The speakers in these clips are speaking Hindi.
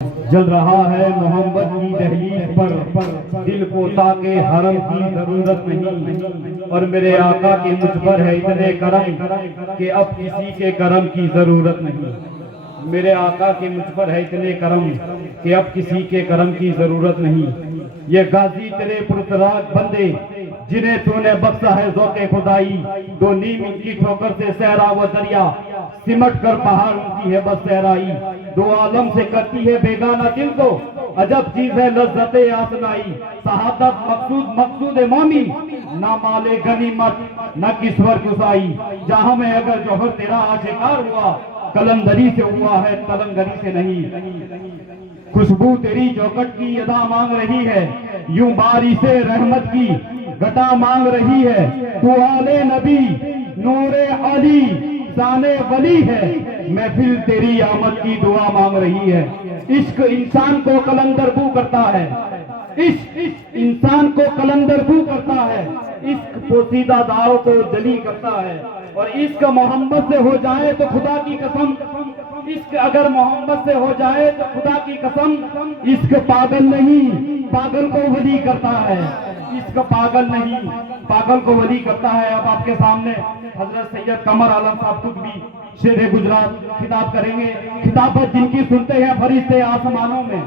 जल रहा है मोहब्बत की दहलीज पर, दिल को ताके हरम की जरूरत नहीं। और मेरे आका के मुझ पर है इतने करम कि अब किसी के करम की जरूरत नहीं। मेरे आका के मुझ पर है इतने करम कि अब किसी के करम की जरूरत नहीं। ये गाजी तेरे पुरतराग बंदे जिन्हें तूने बख्शा है ज़ौक़े खुदाई, दो नीम की ठोकर से सहरा व दरिया, सिमट कर पहाड़ उनकी है बस सहराई। दो आलम से करती है बेगाना दिल को, अजब चीज है लज्जते आसनाई। शहादत मकसूद मकसूद मौमी, ना माले गनीमत न किस्वर गुसाई। जहां में अगर जौहर तेरा आशिकार हुआ, कलंदरी से हुआ है तलंगरी से नहीं। खुशबू तेरी चौकट की अदा मांग रही है, यूं बारी से रहमत की घटा मांग रही है। तू आले नबी नूरे अली शाने वली है, महफिल तेरी आमद की दुआ मांग रही है। इश्क इंसान को कलंदर बू करता है, इश्क इंसान को कलंदर बू करता है। इश्क पोसीदा दाव को जली करता है, और इश्क मोहम्मद से हो जाए तो खुदा की कसम, इश्क अगर मोहम्मद से हो जाए तो खुदा की कसम, इश्क पागल नहीं पागल को वली करता है। इश्क पागल नहीं पागल को वली करता है। अब आपके सामने हजरत सैयद कमर आलम साहब खुद भी शेर गुजरात खिताब करेंगे। खिताबत जिनकी सुनते हैं फरिश्ते आसमानों में,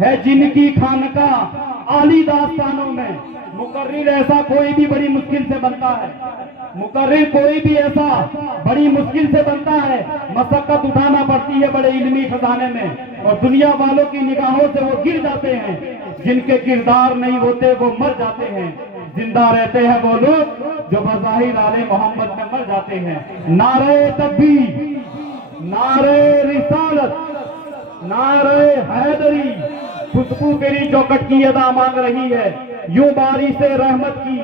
है जिनकी खानका आली दास्तानों में। मुकर्रिर ऐसा कोई भी बड़ी मुश्किल से बनता है, मुकर्रिर कोई भी ऐसा बड़ी मुश्किल से बनता है। मशक्कत उठाना पड़ती है बड़े इल्मी खजाने में, और दुनिया वालों की निगाहों से वो गिर जाते हैं। जिनके किरदार नहीं होते वो मर जाते हैं, जिंदा रहते हैं वो लोग जो बज़ाहिर आले मोहम्मद में मर जाते हैं। नारे तकबीर, नारे रिसालत, नारे हैदरी, खुशबू तेरी चौकट की अदा मांग रही है, यूं बारी से रहमत की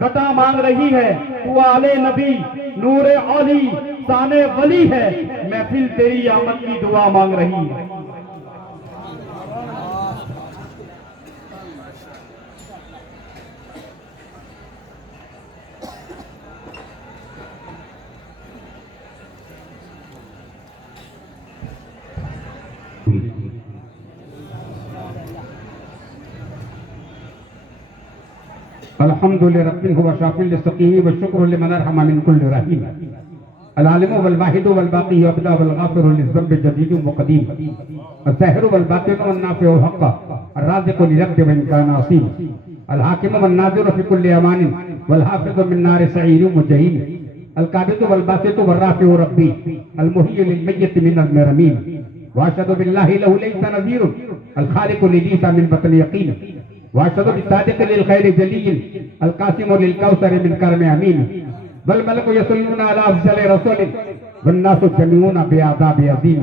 घटा मांग रही है। तू आले नबी नूरे अली शाने वली है, महफिल तेरी आमद की दुआ मांग रही है। अल्हम्दुलिल्लाह रब्बिल हुवा शाफिल लिसकीमी व शुक्र लिमन अरहम मिन कुल्लि रहीम। अल आलिमु वल वाहिदु वल बाकी अबदा वल गाफिरु लिज़्ज़म्बि जदीदु व क़दीम। अज़्ज़ाहिरु वल बातिनु वन नाफ़िउ हक़्क़ अर्राज़िक़ु लिरब्बि व इन काना असीम। अल हाकिमु वन नाज़िरु फ़ी कुल्लि अमानिन वल हाफ़िज़ु मिन नारि सईरिन व जहीम। अल काबिदु वल बासितु वर राफ़िउ रब्बी अल मुहय्यि लिल मय्यिति मिनल मरमीम। व अशहदु बिल्लाहि लहु लैसा नज़ीरुन अल खालिक़ु लिजीसा मिन बतन यक़ीन। वाशदु बिसादिक़ लिल खैरि जलील अल कासिमु लिल कौसर मिन करम अमीन। वल मलकु यसल्लूना अला अफ़ज़ल रसूलिन वन नासु जमीऊना बिआज़ाबि अज़ीम।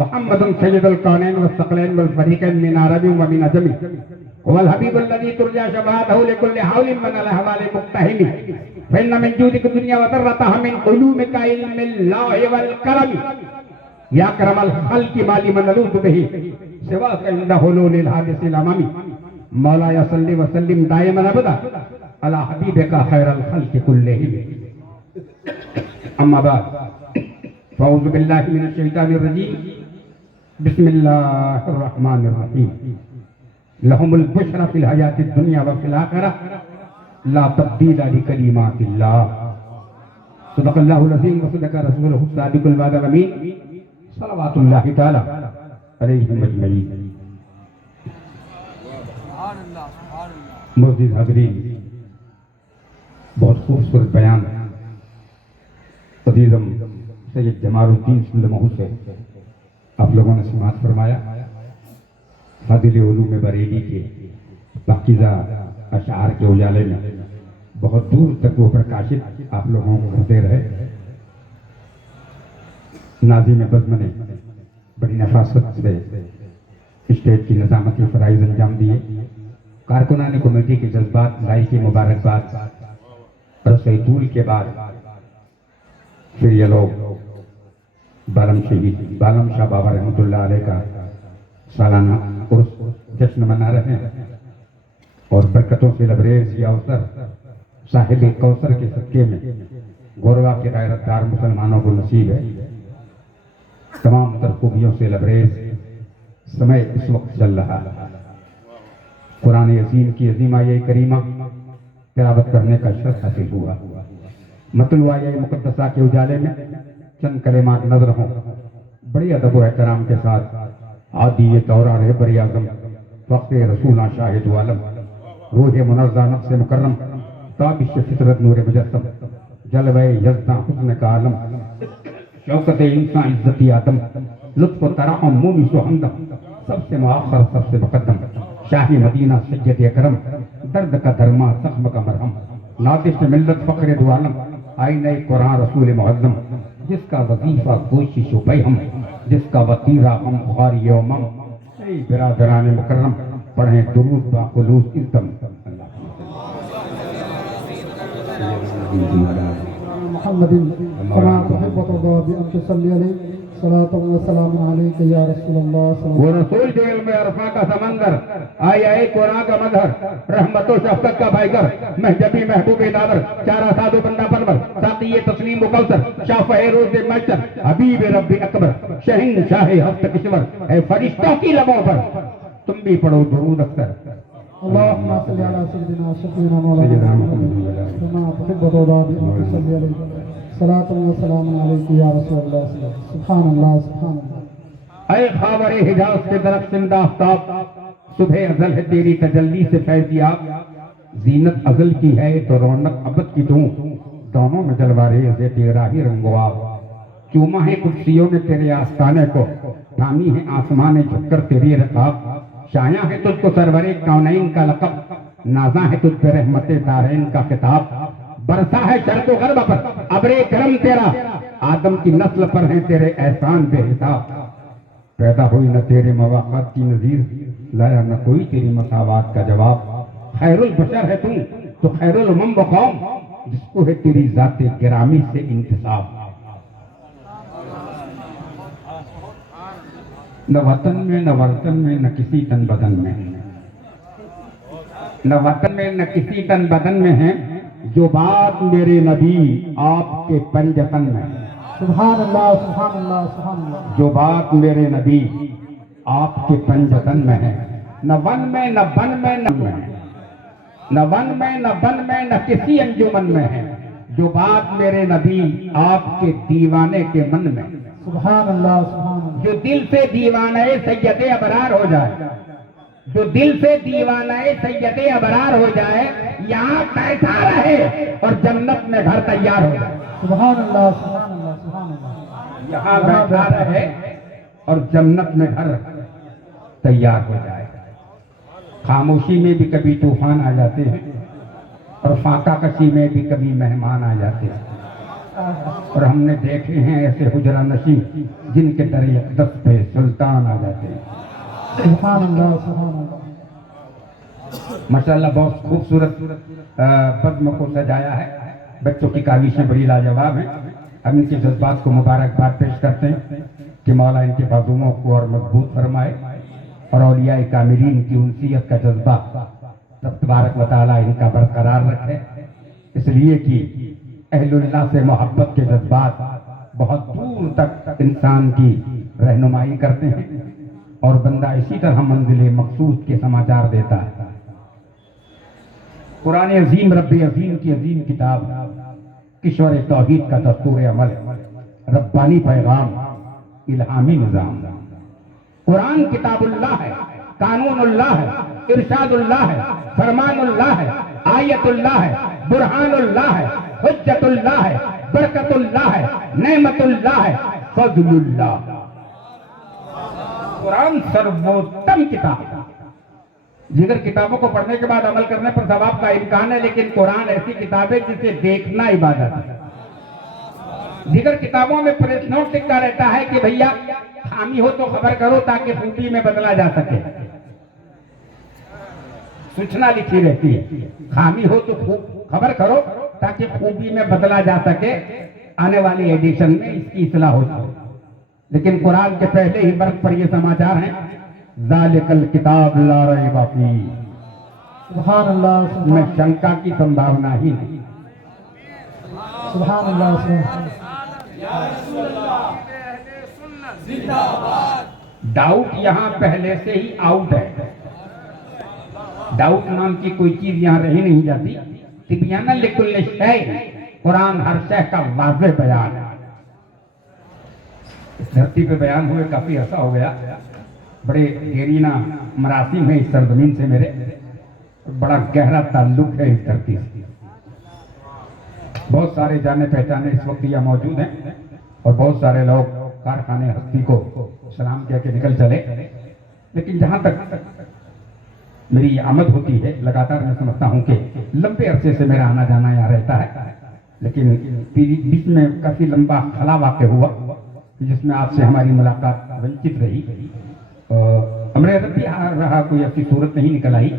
मुहम्मदुन सय्यदुल कौनैन व सकलैन वल फरीक़ैन मिन अरबिन व मिन अजमी। वल हबीबुल लज़ी तुरजा शफ़ाअतहु लिकुल्लि हौलिन वन अल अहवालि मुक़्तहिमी। फ़इन्न मिन जूदिक दुनिया व दर्रतहा मिन उलूमिका इल्मिल्लाहि वल करम। या करमल खल्क़ि माली मन नलूज़ु बिही सिवाक इंदा हुलूलिल हादिसिल अमामी। मौलाया सल्ली व सल्लिम दाइमन अबदा अला हबीबिका खैरल खल्क़ि कुल्लिहिम। अम्मा बाद फ़अऊज़ु बिल्लाहि मिनश शैतानिर रजीम। बिस्मिल्लाहिर रहमानिर रहीम। लहुमुल बुश्रा फिल हयातिद दुनिया व फिल आखिरह ला तब्दीला लिकलिमातिल्लाह। सदक़ल्लाहुल अज़ीम व सदक़ रसूलुहुस सादिक़ुल वादुल अमीन। सल्लल्लाहु तआला अलैहि अजमईन। मस्जिद हज़रीन, बहुत खूबसूरत बयान अज़ीज़म सैयद जमालुद्दीन सुल्लमहू से आप लोगों ने समाअत फरमाया। फाज़िल उलूम बरेली के पाकीज़ा अशआर के उजाले में बहुत दूर तक वो प्रकाशित आप लोगों को करते रहे। नाज़िम बज़्म ने बड़ी नफासत से स्टेज की निज़ामती फ़राइज़ अंजाम दिए। कारकुनान कमेटी के जज्बात लाई की मुबारकबाद रसूल के बाद फिर ये लोग बालम शहीद बालम शाह बाबा रहमतुल्लाह अलैह का सालाना उर्स जश्न मना रहे हैं, और बरकतों से लबरेज ये अवसर साहिब कौसर के सदक़े में गोरवा के गैरतदार मुसलमानों को नसीब है। तमाम तरक़ूबियों से लबरेज समय इस वक्त चल रहा है। कुरान अज़ीम की अज़ीम आये करीमा तिलावत करने का शर्फ हासिल हुआ। मतलू आये मुक़द्दसा के उजाले में चंद कलिमात नजर हों बड़ी अदब व एहतराम के साथ। आदि ये दौरा रहबर आज़म फ़ख्र रसूल शाहिद आलम रूह मुनज़्ज़ा नफ्स मुकर्रम ताबिश फितरत नूर मुजस्सम जलवे यज़्दा हुस्न का आलम शौकत इंसान इज़्ज़त आदम लुत्फ़ तराहम मुनीस व हमदम सबसे मुआख़र सबसे मुक़द्दम शाही मदीना सैयद अकरम दर्द का दरमा ज़ख्म का मरहम नादिश मिल्लत फ़ख्र दो आलम आईने कुरान रसूल मुअज़्ज़म जिसका वजीफा कोशिश हम जिसका वतीरा हम बुखारी उमम बिरादरान मुकर्रम पढ़े दुरूद बा खुलूस इज़्ज़म मुहम्मदिन कमा तुहिब्बु व तुरदा बि अन तुसल्ली अलैहि सलातु व सलामु अलैका या रसूलल्लाह। वो रसूल जो इल्म अरफा का समंदर आए आए कुरान का मजहर रहमतो शफ़क़त का भाईगर महजबी महबूब दादर चारा साधु बंदा पनवर साक़ी तस्लीम मुकौसर शाफ़े रोज़ महशर हबीब रब्बी अकबर शहीन शाह हफ्त किश्वर ऐ फरिश्तों की लबों पर तुम भी पढ़ो दुरूद अक्सर। अल्लाहुम्मा सल्लि अला सय्यिदिना शफ़ीना मौलाना मुहम्मद कमा तुहिब्बु व तुरदा बि अन तुसल्ली अलैहि सलातु व सलामु अलैका या रसूलल्लाह। सुभानअल्लाह सुभानअल्लाह। ऐ ख़ाबर हिजाज़ के दरख्शिंदा आफ्ताब सुबह अज़ल है तेरी तजल्ली से फैज़ियाब ज़ीनत अज़ल की है तो रौनक अबद की तू दोनों में जलवारेज़ है तेरा ही रंगोआब चूमा है कुर्सियों ने तेरे आस्ताने को थामी है आसमान ने झुककर तेरी रकाब शाया है तुझको सरवरे कौनैन का लक़ब नाज़ा है तुझ पे रहमते दारैन का खिताब बरसा है शर्क़ो ग़र्ब पर अब्रे करम तेरा आदम की नस्ल पर है तेरे एहसान बेहिसाब पैदा हुई न तेरे मवाक़ात की नज़ीर लाया न कोई तेरी मसावात का जवाब खैरुल बशर है तू तो खैरुल उमम व कौम जिसको है तेरी ज़ाते गिरामी से इंतिसाब। न वतन में न वर्तन में न किसी तन बदन में न वतन में न किसी तन बदन में है जो बात मेरे नबी आपके पंजतन में सुभानअल्लाह सुभानअल्लाह सुभानअल्लाह। जो बात मेरे नबी आपके पंजतन में है न वन में न बन में न वन में न बन में न किसी अंजुमन में है जो बात मेरे नबी आपके दीवाने के मन में सुभानअल्लाह सुभानअल्लाह। जो दिल से दीवाने सैयदे अबरार हो जाए जो दिल से दीवाने सैयदे अबरार हो जाए यहाँ बैठा रहे और जन्नत में घर तैयार हो जाए। सुभानअल्लाह सुभानअल्लाह सुभानअल्लाह। यहाँ बैठा रहे और जन्नत में घर तैयार हो जाए। खामोशी में भी कभी तूफान आ जाते हैं और फाका कशी में भी कभी मेहमान आ जाते हैं और हमने देखे हैं ऐसे हुजरा नशी जिनके दर अक़दस पे सुल्तान आ जाते हैं। सुभानअल्लाह सुभानअल्लाह। माशाअल्लाह बहुत खूबसूरत पद्म को सजाया है। बच्चों की काविशें बड़ी लाजवाब हैं। हम इनके जज्बात को मुबारकबाद पेश करते हैं कि मौला इनके बाजुओं को और मजबूत फरमाए और औलिया कामिलीन की उनसियत का जज्बा रब तबारक व तआला इनका बरकरार रखे इसलिए कि अहलुल्लाह से मोहब्बत के जज्बात बहुत दूर तक इंसान की रहनुमाई करते हैं और बंदा इसी तरह मंजिल मकसूद के समाचार देता है। कुरान अजीम रब्बी अजीम की अजीम किताब किशोर तौहीद का दस्तूर अमल रब्बानी पैगाम इल्हामी निज़ाम। कुरान किताबुल्लाह है, कानूनुल्लाह है, इरशादुल्लाह है, फरमानुल्लाह है, आयतुल्लाह है, बुरहानुल्लाह है, हुज्जतुल्लाह है, बरकतुल्लाह है, नेमतुल्लाह है, फज़लुल्लाह। कुरान सर्वोत्तम किताब है। जिगर किताबों को पढ़ने के बाद अमल करने पर सवाब का इम्कान है, लेकिन कुरान ऐसी किताब है जिसे देखना इबादत है। जिगर किताबों में प्रेस नोट लिखा रहता है कि भैया खामी हो तो खबर करो ताकि खूबी में बदला जा सके। सूचना लिखी रहती है, खामी हो तो खबर करो ताकि खूबी में बदला जा सके, आने वाली एडिशन में इसकी इस्लाह हो जाए। लेकिन कुरान के पहले ही बर्क पर ये समाचार है, ज़ालिकल किताब ला रैब फीह, सुभानअल्लाह में शंका की संभावना ही नहीं। सुभानअल्लाह सुभानअल्लाह। डाउट यहाँ पहले से ही आउट है। डाउट नाम की कोई चीज यहाँ रही नहीं जाती। तिबियाना लिकुल शै, कुरान हर शय का वाज़ेह बयान है। इस धरती पे बयान हुए काफी ऐसा हो गया, बड़े देरीना मरासिम है इस सरजमीन से मेरे, बड़ा गहरा ताल्लुक है इस धरती से। बहुत सारे जाने पहचाने इस वक्त यहाँ मौजूद हैं और बहुत सारे लोग कारखाने हस्ती को सलाम कह के निकल चले। लेकिन जहां तक मेरी आमद होती है, लगातार मैं समझता हूं कि लंबे अरसे से मेरा आना जाना यहाँ रहता है, लेकिन बीच में काफी लंबा खला वाक़ हुआ जिसमें आपसे हमारी मुलाकात वंचित रही। हमने भी रहा, कोई ऐसी सूरत नहीं निकल आई,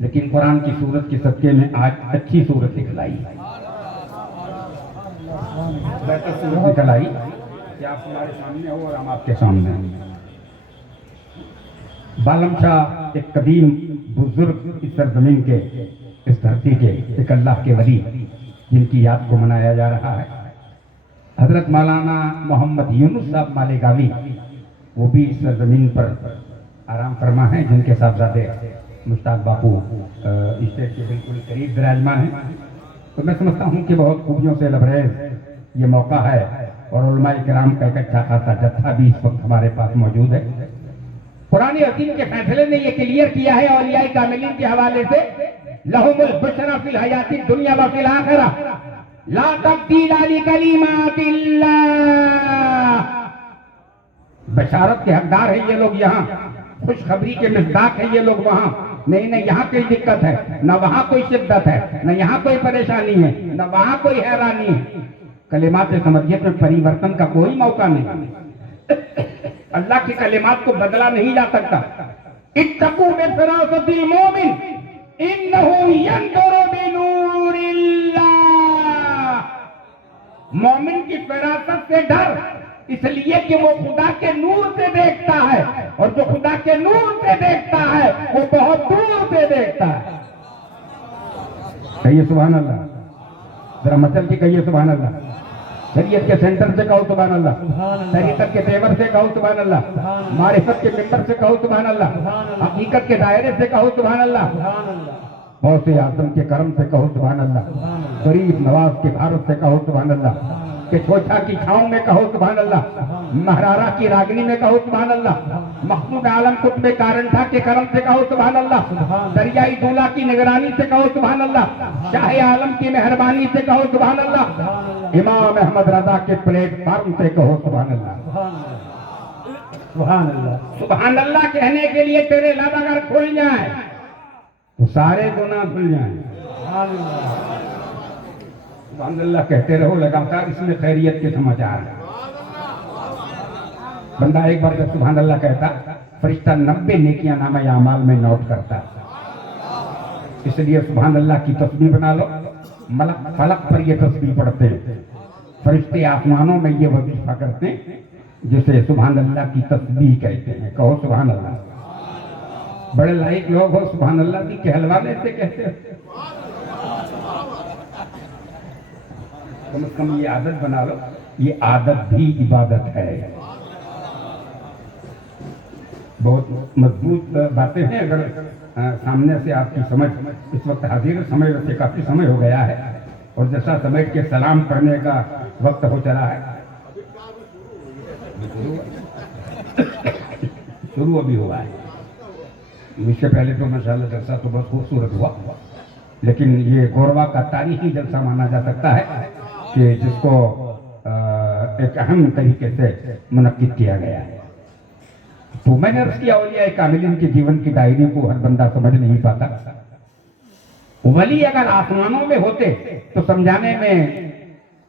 लेकिन कुरान की सूरत के सदके में आज अच्छी सूरत निकल आई, बेहतर सूरत निकल आई कि आप हमारे सामने हो और हम आपके सामने हैं। बालम शाह एक कदीम बुजुर्ग इस सरजमीन के, इस धरती के एक अल्लाह के वली, जिनकी याद को मनाया जा रहा है। हजरत मौलाना मोहम्मद यूनुस साहब मालेगावी, वो भी इस सरजमीन पर आराम फरमा है, जिनके साहबजादे मुश्ताक बापू स्टेज के बिल्कुल करीब विराजमान हैं। तो मैं समझता हूँ कि बहुत खूबियों से लबरेज ये मौका है और उलमाए किराम का एक अच्छा खासा जत्था भी इस वक्त हमारे पास मौजूद है। कुरान हकीम के फैसले ने ये क्लियर किया है औलियाए कामिलीन के हवाले से, लहुमुल बुशरा फिल हयाती दुनिया व फिल आखिरह ला तब्दील लिकलिमातिल्लाह। बशारत के हकदार है ये लोग यहाँ, खुशखबरी के मिज़दाक है ये लोग वहाँ। नहीं नहीं, यहाँ कोई दिक्कत है, न वहाँ कोई शिद्दत है, न यहाँ कोई परेशानी है, न वहाँ कोई हैरानी है। कलिमात समझियत में परिवर्तन का कोई मौका नहीं। अल्लाह की कलिमात को बदला नहीं जा सकता। इत्तकू बिफिरासतिल मोमिन इन्नहु यंजुरु बिनूरिल्लाह। मोमिन की फिरासत से डर, इसलिए कि वो खुदा के नूर से देखता है, और जो खुदा के नूर से देखता है वो बहुत दूर से देखता है। कहिए सुभान अल्लाह, जरा मचल के कहिए सुभान अल्लाह। शरीयत के सेंटर से कहो सुभान अल्लाह, तरीकत के तेवर से कहो सुभान अल्लाह, मारिफत के मिंबर से कहो सुभान अल्लाह, हकीकत के दायरे से कहो सुभान अल्लाह, बहुत से आजम के करम से कहो सुभान अल्लाह, गरीब नवाज के भारत से कहो सुभान अल्लाह, के छोटा की छांव में कहो सुभान अल्लाह, महरारा की रागनी में कहो सुभान अल्लाह, मखसूद आलम कुतुब कारंठा के करम से कहो सुभान अल्लाह, दरियाई दूल्हा की निगरानी से कहो सुभान अल्लाह, शाह आलम की मेहरबानी से कहो सुभान अल्लाह, इमाम अहमद रजा के प्लेटफार्म से कहो सुभान अल्लाह। सुभान अल्लाह, सुभान अल्लाह कहने के लिए तेरे लब अगर खुल जाए तो सारे गुनाह खुल जाए। सुभान अल्लाह कहते रहो लगातार, इसमें खैरियत के समाचार है। बंदा एक बार जब सुभान अल्लाह कहता, फरिश्ता 90 नेकियां नामा अमाल में नोट करता। इसलिए सुभान अल्लाह की तस्बीह बना लो। मलक फलक पर ये तस्बीह पढ़ते हैं, फरिश्ते आसमानों में ये वजीफा करते हैं, जिसे सुभान अल्लाह की तस्बीह कहते हैं। कहो सुभान अल्लाह। बड़े लायक लोग हो, सुभान अल्लाह की कहलवाने से कहते हैं। कम से कम ये आदत बना लो, ये आदत भी इबादत है। बहुत मजबूत बातें हैं। अगर सामने से आपकी समझ इस वक्त हाजिर, समय से काफी समय हो गया है और जैसा समय के सलाम पढ़ने का वक्त हो चला है, शुरू अभी हुआ है। इससे पहले तो माशाअल्लाह जलसा तो बहुत खूबसूरत हुआ, लेकिन ये गोरवा का तारीखी जलसा माना जा सकता है कि जिसको एक अहम तरीके से मुनक्किद किया गया है। तो मैंने अर्ज किया, औलिया कामिलीन के जीवन की डायरी को हर बंदा समझ नहीं पाता। वली अगर आसमानों में होते तो समझाने में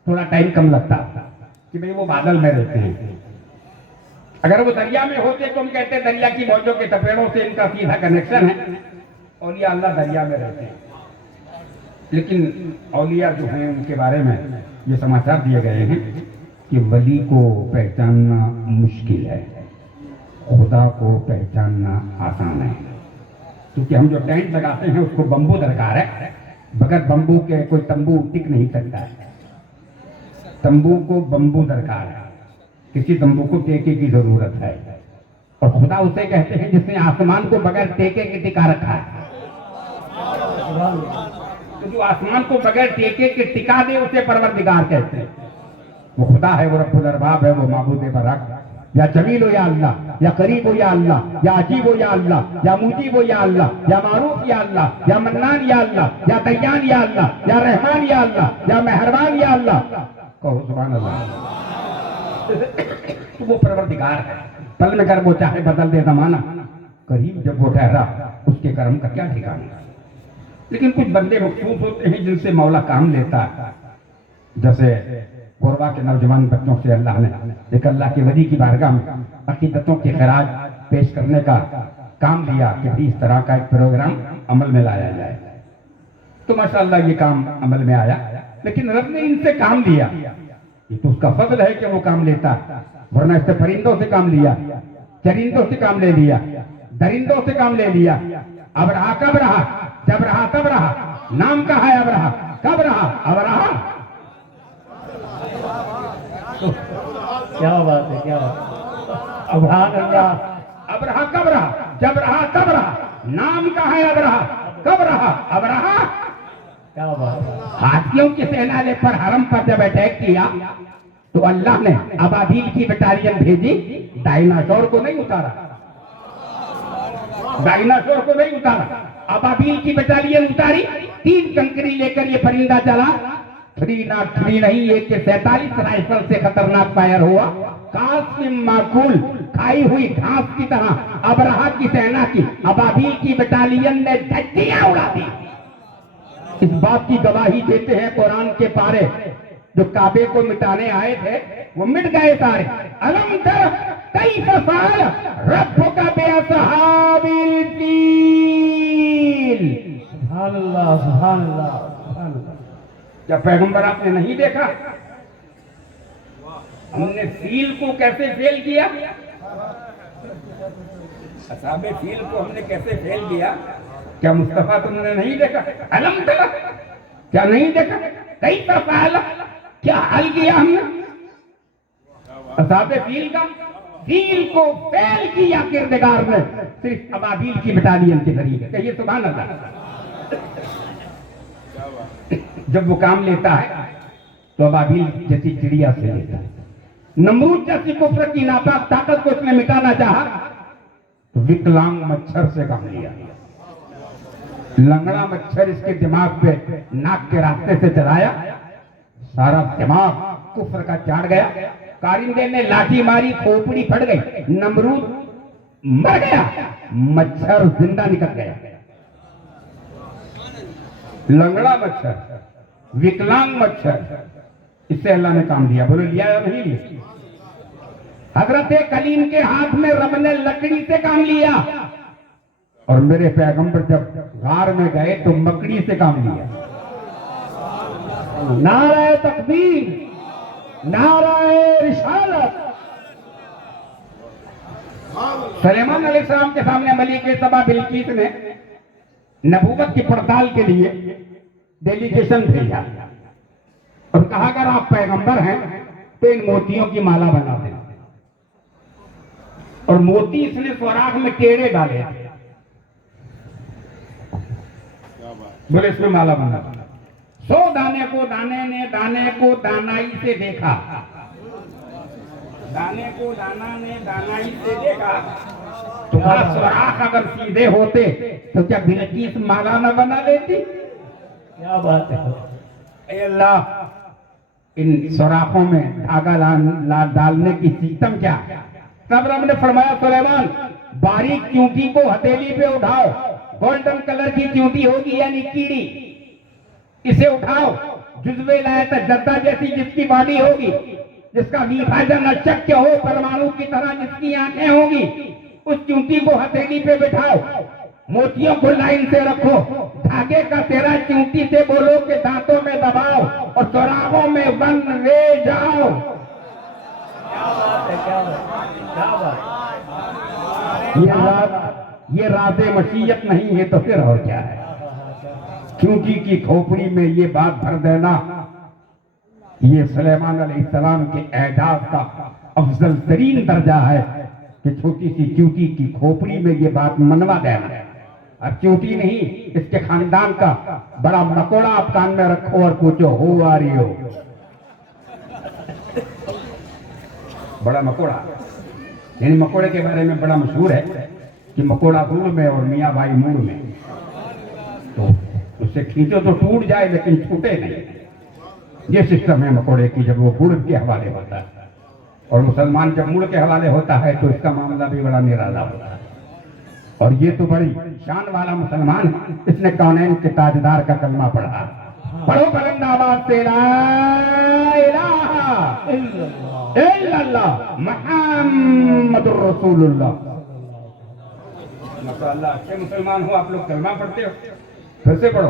थोड़ा टाइम कम लगता कि भाई वो बादल में रहते हैं। अगर वो दरिया में होते तो हम कहते दरिया की मौजों के तपेड़ों से इनका सीधा कनेक्शन है। औलिया अल्लाह दरिया में रहते हैं, लेकिन औलिया जो हैं उनके बारे में ये समाचार दिए गए हैं कि वली को पहचानना मुश्किल है, खुदा को पहचानना आसान है। क्योंकि हम जो टेंट लगाते हैं उसको बंबू दरकार है, बगैर बंबू के कोई तंबू टिक नहीं सकता है। तंबू को बंबू दरकार है, किसी तंबू को टेके की जरूरत है। और खुदा उसे कहते हैं जिसने आसमान को बगैर टेके के टिका रखा है। तो जो आसमान को बगैर टेके के टिका दे उसे परवरदिगार कहते हैं। वो खुदा है, वो रब्बुल अरबाब है, वो माबूद बरहक। या जमील हो या अल्लाह, या करीब हो या अल्लाह, या अजीब हो या अल्लाह, या मुजीब हो या अल्लाह, या मारूफ या अल्लाह, या मन्नान या अल्लाह, या दयान या अल्लाह, या रहमान या अल्लाह, या मेहरबान या अल्लाह। कहो सुभान अल्लाह। तो वो परवरदिगार है। पल में कर वो चाहे बदल दे जमाना, करीब जब वो ठहरा उसके कर्म का क्या ठिकाना। लेकिन कुछ बंदे मखसूस होते हैं जिनसे मौला काम लेता है। जैसे गोरबा के नौजवान बच्चों से अल्लाह ने एक अल्लाह के वली की बारगाह में अकीदतों के खराज पेश करने का काम लिया कि इस तरह का एक प्रोग्राम अमल में लाया जाए। तो माशाअल्लाह ये काम अमल में आया, लेकिन रब ने इनसे काम लिया। ये तो उसका फजल है कि वो काम लेता, वरना इससे परिंदों से काम लिया, चरिंदों से काम ले लिया, दरिंदों से काम ले लिया। अब रहा कब रहा, जब रहा तब रहा। नाम का है अब रहा, कब रहा, अब रहा। क्या बात है, क्या बात। अब रहा कब रहा, जब रहा तब रहा। नाम का है अब रहा, कब रहा, अब रहा। क्या बात है। हाथियों के सेना ने पर हरम पर जब अटैक किया तो अल्लाह ने अबाबील की बटालियन भेजी, डायनासोर को नहीं उतारा, डायनासोर को नहीं उतारा, अबाबील की बटालियन उतारी। 3 कंकरी लेकर ये परिंदा चला। 3 नहीं, एक के 47 राइफल से खतरनाक फायर हुआ। कासिम माकूल खाई हुई घास की तरह अबरहा की सेना की अबाबील की बटालियन ने धज्जियां उड़ा दी। इस बात की गवाही देते हैं कुरान के पारे, जो काबे को मिटाने आए थे वो मिट गए सारे। अलम तर कैफ फअल रब्बुका बिअसहाबिल फील। सुभान अल्लाह, सुभान अल्लाह, सुभान अल्लाह। क्या पैगंबर आपने नहीं देखा हमने फील को कैसे फेल किया? असहाबे फील को हमने कैसे फेल किया? क्या मुस्तफा तुमने नहीं देखा? अलम तरा, क्या नहीं देखा? कई फअल, क्या हल किया हमने असहाबे फील का? फील को फेल किया किरदार ने सिर्फ अबाबील की बटालियन के जरिए। कहिए सुभान अल्लाह। जब वो काम लेता है तो अबाबील जैसी चिड़िया से लेता है। नमरूद जैसी कुफ्र की नापाक ताकत को उसने मिटाना चाहा तो विकलांग मच्छर से काम लिया। लंगड़ा मच्छर इसके दिमाग पे नाक के रास्ते से चलाया, सारा दिमाग कुफ्र का चाट गया। कारिंदे ने लाठी मारी, खोपड़ी फट गई, नमरूद मर गया, मच्छर जिंदा निकल गया। लंगड़ा मच्छर, विकलांग मच्छर, इससे अल्लाह ने काम दिया। बोलो लिया या नहीं लिया? हजरत कलीम के हाथ में रब ने लकड़ी से काम लिया, और मेरे पैगंबर जब गार में गए तो मकड़ी से काम लिया। नारे तकबीर, नारे रिसालत। सुलेमान अलैहिस्सलाम के सामने मलिक सबा बिल्कीस ने नबूवत की पड़ताल के लिए डेलीगेशन भेजा और कहा अगर आप पैगंबर हैं तो इन मोतियों की माला बना दें। और मोती इसने सुराख में टेढ़े डाले, बोले इसमें माला बना। 100 दाने को दाने ने दाने को दानाई से देखा, दाने को दाना ने दानाई से देखा। तुम्हारा सुराख अगर सीधे होते तो क्या बिल्कीस माला न बना लेती? क्या बात है। अल्लाह, इन सुराखों में धागा डालने की सिस्टम क्या? तब रब ने फरमाया सुलेमान बारीक चूंटी को हथेली पे उठाओ, गोल्डन कलर की चूंटी होगी यानी कीड़ी, इसे उठाओ। जुज़्वे लायत जद्दा जैसी जिसकी बॉडी होगी, जिसका विभाजन अशक्य हो, परमाणु की तरह जिसकी आंखें होगी, उस चूंटी को हथेली पे बिठाओ। मोतियों को लाइन से रखो, धागे का तेरा चूंटी से बोलो के दांतों में दबाओ और सुराखों में बन ले जाओ। क्या बात है, क्या बात, क्या बात। ये राज़े मशीयत नहीं है तो फिर और क्या है? चूंटी की खोपड़ी में ये बात भर देना, ये सुलेमान अलैहिस्सलाम के एजाज का अफजल तरीन दर्जा है कि छोटी सी चूटी की खोपड़ी में ये बात मनवा देना। अब चूटी नहीं, इसके खानदान का बड़ा मकोड़ा आप कान में रखो और पूछो हो आ रही हो। बड़ा मकोड़ा, यानी मकोड़े के बारे में बड़ा मशहूर है कि मकोड़ा गुड़ में और मियाँ भाई मूड़ में, तो उससे खींचो तो टूट जाए लेकिन छूटे नहीं। ये सिस्टम है मकोड़े की जब वो गुड़ के हवाले होता है, और मुसलमान जब मुड़ के हवाले होता है तो इसका मामला भी बड़ा निराला होता है। और ये तो बड़ी शान वाला मुसलमान है, इसने कौनैन के ताजदार का कलमा पढ़ा। पढ़ो बुलंद आवाज से ला इलाहा इल्लल्लाह मुहम्मदुर रसूलुल्लाह। माशाअल्लाह, अच्छे मुसलमान हो आप लोग, कलमा पढ़ते हो। फिर से पढ़ो।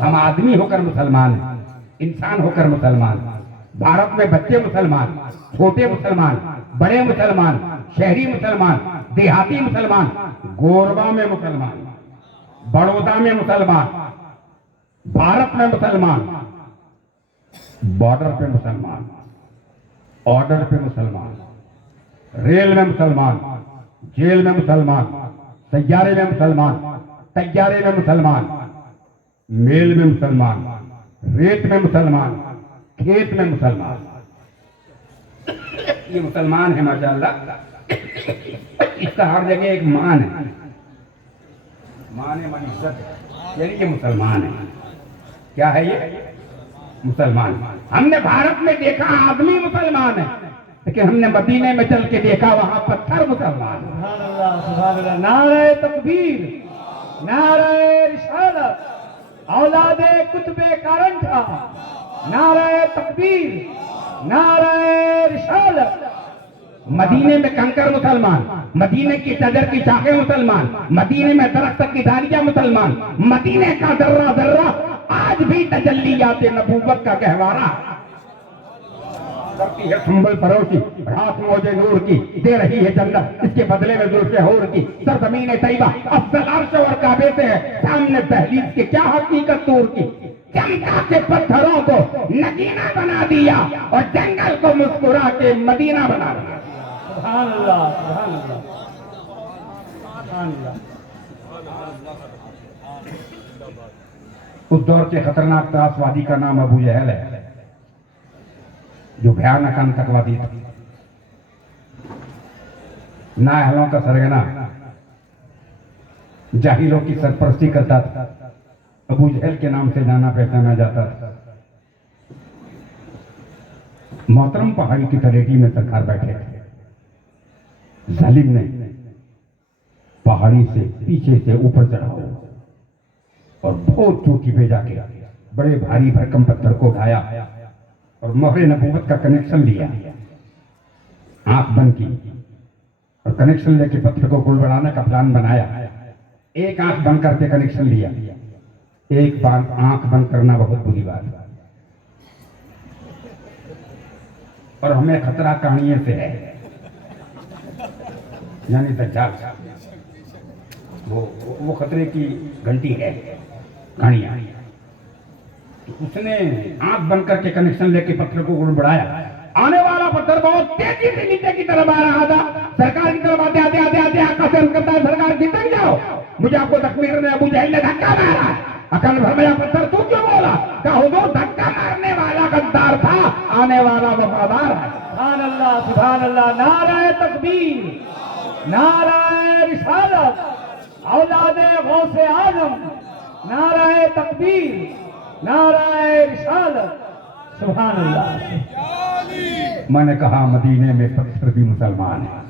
हम आदमी होकर मुसलमान हैं, इंसान होकर मुसलमान। भारत में बच्चे मुसलमान, छोटे मुसलमान, बड़े मुसलमान, शहरी मुसलमान, देहाती मुसलमान, गोरबा में मुसलमान, बड़ौदा में मुसलमान, भारत में मुसलमान, बॉर्डर पे मुसलमान, ऑर्डर पे मुसलमान, रेल में मुसलमान, जेल में मुसलमान, सैयारे में मुसलमान, तैयारे में मुसलमान, मेल में मुसलमान, रेत में मुसलमान, खेत में मुसलमान। ये मुसलमान है माशाअल्लाह। इसका हर जगह एक मान है, मान है, मान इज्जत है, यानी ये मुसलमान है। क्या है ये? मुसलमान। हमने भारत में देखा आदमी मुसलमान है, लेकिन हमने मदीने में चल के देखा वहां पत्थर मुसलमान। सुभान अल्लाह, सुभान अल्लाह। नारे तकबीर, नारे रिसालत, औलादे कुतबे कारंठा, नारे तकबीर, नारे रिसालत। मदीने में कंकर मुसलमान, मदीने की शजर की शाखें मुसलमान, मदीने में दरख्त की डालियां मुसलमान, मदीने का दर्रा दर्रा आज भी तजल्लियात नबूवत का गहवारा करती है। संभल परोसी रात मौजे नूर की, दे रही है जन्नत इसके बदले में जुल्फे हूर की। सरजमीन तैयबा अफजल अर्श और काबे से है, सामने दहलीज के क्या हकीकत दूर की। चमका के पत्थरों को नगीना बना दिया और जंगल को मुस्कुरा के मदीना बना दिया। सुभान अल्लाह, सुभान अल्लाह, सुभान अल्लाह। उस दौर के खतरनाक त्रासवादी का नाम अबू जहल है, जो भयानक आतंकवादी था, नाअहलों का सरगना, जाहिलों की सरपरस्ती करता था। अबू जहल के नाम से जाना पहचाना जाता था। मोहतरम पहाड़ी की तलेटी में सरकार बैठे थे। जालिम ने पहाड़ी से पीछे से ऊपर चढ़ा और बहुत चोटी पे जाके बड़े भारी भरकम पत्थर को उठाया और मोहरे नबूवत का कनेक्शन लिया। आंख बंद की और कनेक्शन लेके पत्थर को गुड़बड़ाने का प्लान बनाया। एक आंख बंद करके कनेक्शन लिया। एक बार आंख बंद करना बहुत बुरी बात है, और हमें खतरा कहानियों से है, यानी दज्जाल। वो खतरे की घंटी है कहानियां। तो उसने आंख बंद करके कनेक्शन लेके पत्थर को गुड़बड़ाया। आने वाला पत्थर बहुत तेजी से नीचे की तरफ आ रहा था। सरकार की तरफ आते आते आते आते आका से करता है, सरकार खिसक जाओ, मुझे आपको जख्मी करने। अबू जहल ने धक्का मारा। अकल भरमाया पत्थर तू क्यों बोला? कहा हुजूर धक्का मारने वाला गद्दार था, आने वाला वफादार है। सुभान अल्लाह, सुभान अल्लाह। नारे तकबीर, नारे रिसालत, औलादे गौसे आजम, नारे तकबीर, नारे रिसालत। सुभान अल्लाह। मैंने कहा मदीने में पत्थर भी मुसलमान है।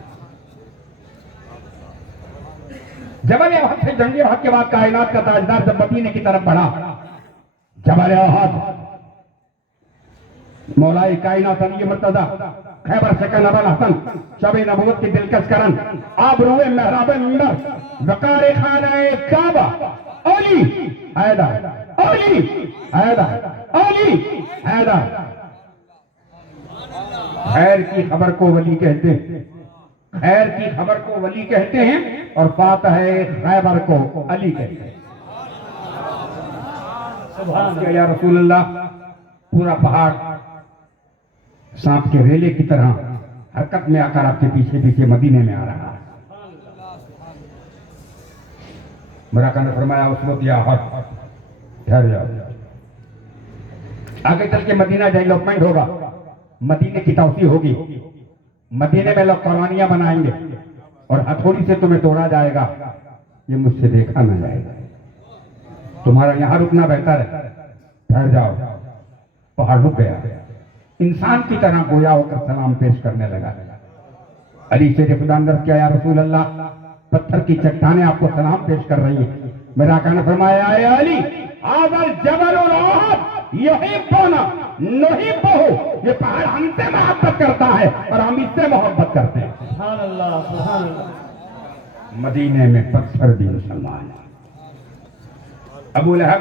जबल अहद से जंग अहद के बाद कायनात का ताजदार जब मदीने की तरफ बढ़ा, जबल अहद मौलाई कायनात अली मुर्तजा खैबर सकन अबल हसन शब नबूवत की दिलकश करन आबरूए मेहराब मिंबर वकार खाने काबा अली हैदर, अली हैदर, अली हैदर। खैर की खबर को वली कहते हैं, खैर की खबर को वली कहते हैं, और फातह खैबर को अली कहते हैं। सुभान अल्लाह। या रसूल अल्लाह, पूरा पहाड़ सांप के रेले की तरह हरकत में आकर आपके पीछे पीछे मदीने में आ रहा है। मेरा कहने फरमाया उस वक्त या हट ठहर जाओ, आगे चल के मदीना डेवलपमेंट होगा, मदीने की तौसी होगी, मदीने में लोग कॉलोनियां बनाएंगे और हथौड़ी से तुम्हें तोड़ा जाएगा, ये मुझसे देखा न जाएगा, तुम्हारा यहां रुकना बेहतर है, ठहर जाओ। पहाड़ रुक गया, इंसान की तरह गोया होकर सलाम पेश करने लगा। अली से खुदा अंदर किया, या रसूल अल्लाह, पत्थर की चट्टानें आपको सलाम पेश कर रही है। मेरा कहना फरमाया, आए अली आदर जबल और यही बोना नहीं बहो, ये पहाड़ हमसे मोहब्बत करता है और हम इससे मोहब्बत करते हैं। सुभान अल्लाह, सुभान अल्लाह। मदीने में पत्थर भी मुसलमान है। अबू लहब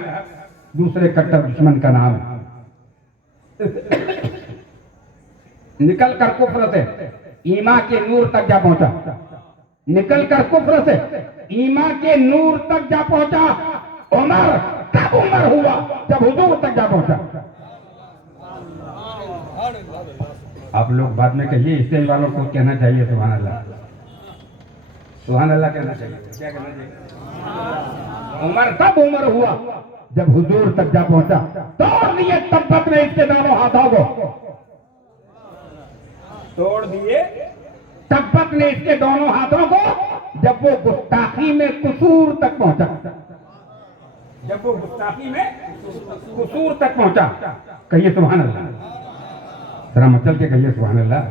दूसरे कट्टर दुश्मन का नाम है। निकल कर कुफ्र से ईमा के नूर तक जा पहुंचा, निकल कर कुफ्र से ईमा के नूर तक जा पहुंचा। उमर कब उमर हुआ? जब हुजूर तक जा पहुंचा। आप लोग बाद में कहिए, स्टेज वालों को कहना चाहिए सुभान अल्लाह, सुभान अल्लाह कहना चाहिए। क्या कहना चाहिए? उमर कब उमर हुआ? जब हुजूर तक जा पहुंचा। तोड़ दिए तब्बत में इसके दोनों हाथों को, तोड़ दिए तब्बत ने इसके दोनों हाथों को, जब वो गुस्ताखी में कुसूर तक पहुंचा, जब वो गुस्ताखी में कुसूर तक पहुंचा। कहिए सुभान अल्लाह, जरा मचल के कहिए सुभान अल्लाह।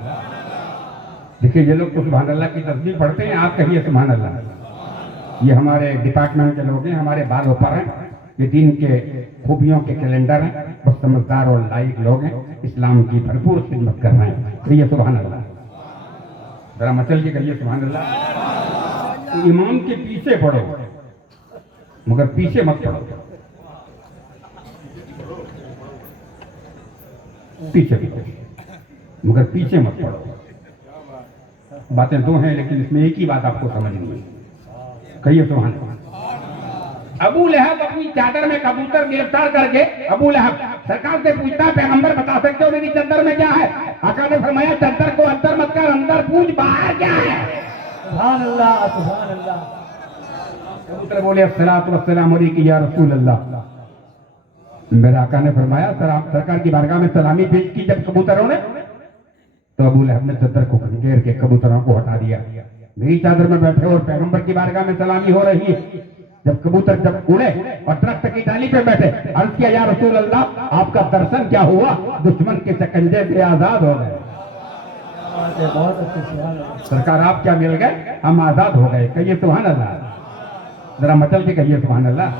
देखिए ये लोग तो सुभान अल्लाह की तस्बीह पढ़ते हैं, आप कहिए सुभान अल्लाह। ये हमारे डिपार्टमेंट के लोग हैं, हमारे बाल ऊपर हैं, ये दिन के खूबियों के कैलेंडर हैं, बहुत समझदार और लायक लोग हैं, इस्लाम की भरपूर खिदमत कर रहे हैं। कहिए सुभान अल्लाह, जरा मचल के कहिए सुभान अल्लाह। इमाम के पीछे पढ़ो, मगर पीछे मत पढ़ो, पीछे मगर पीछे मत पढ़ो। बातें दो हैं लेकिन इसमें एक ही बात आपको समझनी है। कहिए सुभान अल्लाह। अबू लहब अपनी चादर में कबूतर गिरफ्तार करके, अबू लहब सरकार से पूछता है, पैगंबर बता सकते हो मेरी चादर में क्या है? आका ने फरमाया, चादर को अंदर मत कर, अंदर पूछ बाहर क्या है। सुभान अल्लाह, सुभान अल्लाह। कबूतर बोले, अस्सलातु वस्सलामु अलैका या रसूल अल्लाह। मेरे आका ने फरमाया, सरकार की बारगाह में सलामी पेश की जब कबूतरों ने, तो अबू लहब ने चादर को घेर के कबूतरों को हटा दिया। मेरी चादर में बैठे और पैगंबर की बारगाह में सलामी हो रही है। जब कबूतर जब उड़े और दरख्त की डाली पे बैठे, अर्ज किया, या रसूल अल्लाह, आपका दर्शन क्या हुआ? दुश्मन के शिकंजे से आजाद हो गए। बहुत अच्छे, सुभान अल्लाह। सरकार आप क्या मिल गए? हम आजाद हो गए। कहिए सुभान अल्लाह, जरा मचल के कहिए सुभान अल्लाह।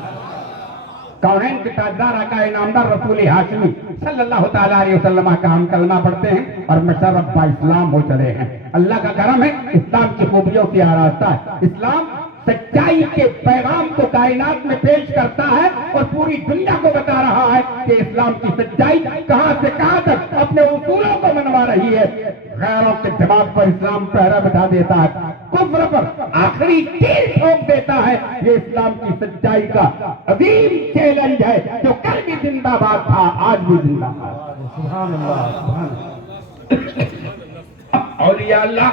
कौनैन के ताजदार आका इनामदार रसूल हाशमी सल्लल्लाहु तआला अलैहि वसल्लम का हम कलमा पढ़ते हैं और मुशर्रफ बा इस्लाम हो चले हैं। अल्लाह का करम है, इस्लाम की खूबियों से आरास्ता है। इस्लाम सच्चाई के पैगाम को कायनात में पेश करता है और पूरी दुनिया को बता रहा है कि इस्लाम की सच्चाई कहां से कहां तक अपने उसूलों को मनवा रही है। गैरों के दिमाग पर इस्लाम पहरा बिठा देता है, कुफ्र पर आखिरी तीर ठोक देता है। ये इस्लाम की सच्चाई का अजीम चैलेंज है, जो कल भी जिंदाबाद था, आज भी जिंदाबाद। सुभान अल्लाह, सुभान अल्लाह। औलिया अल्लाह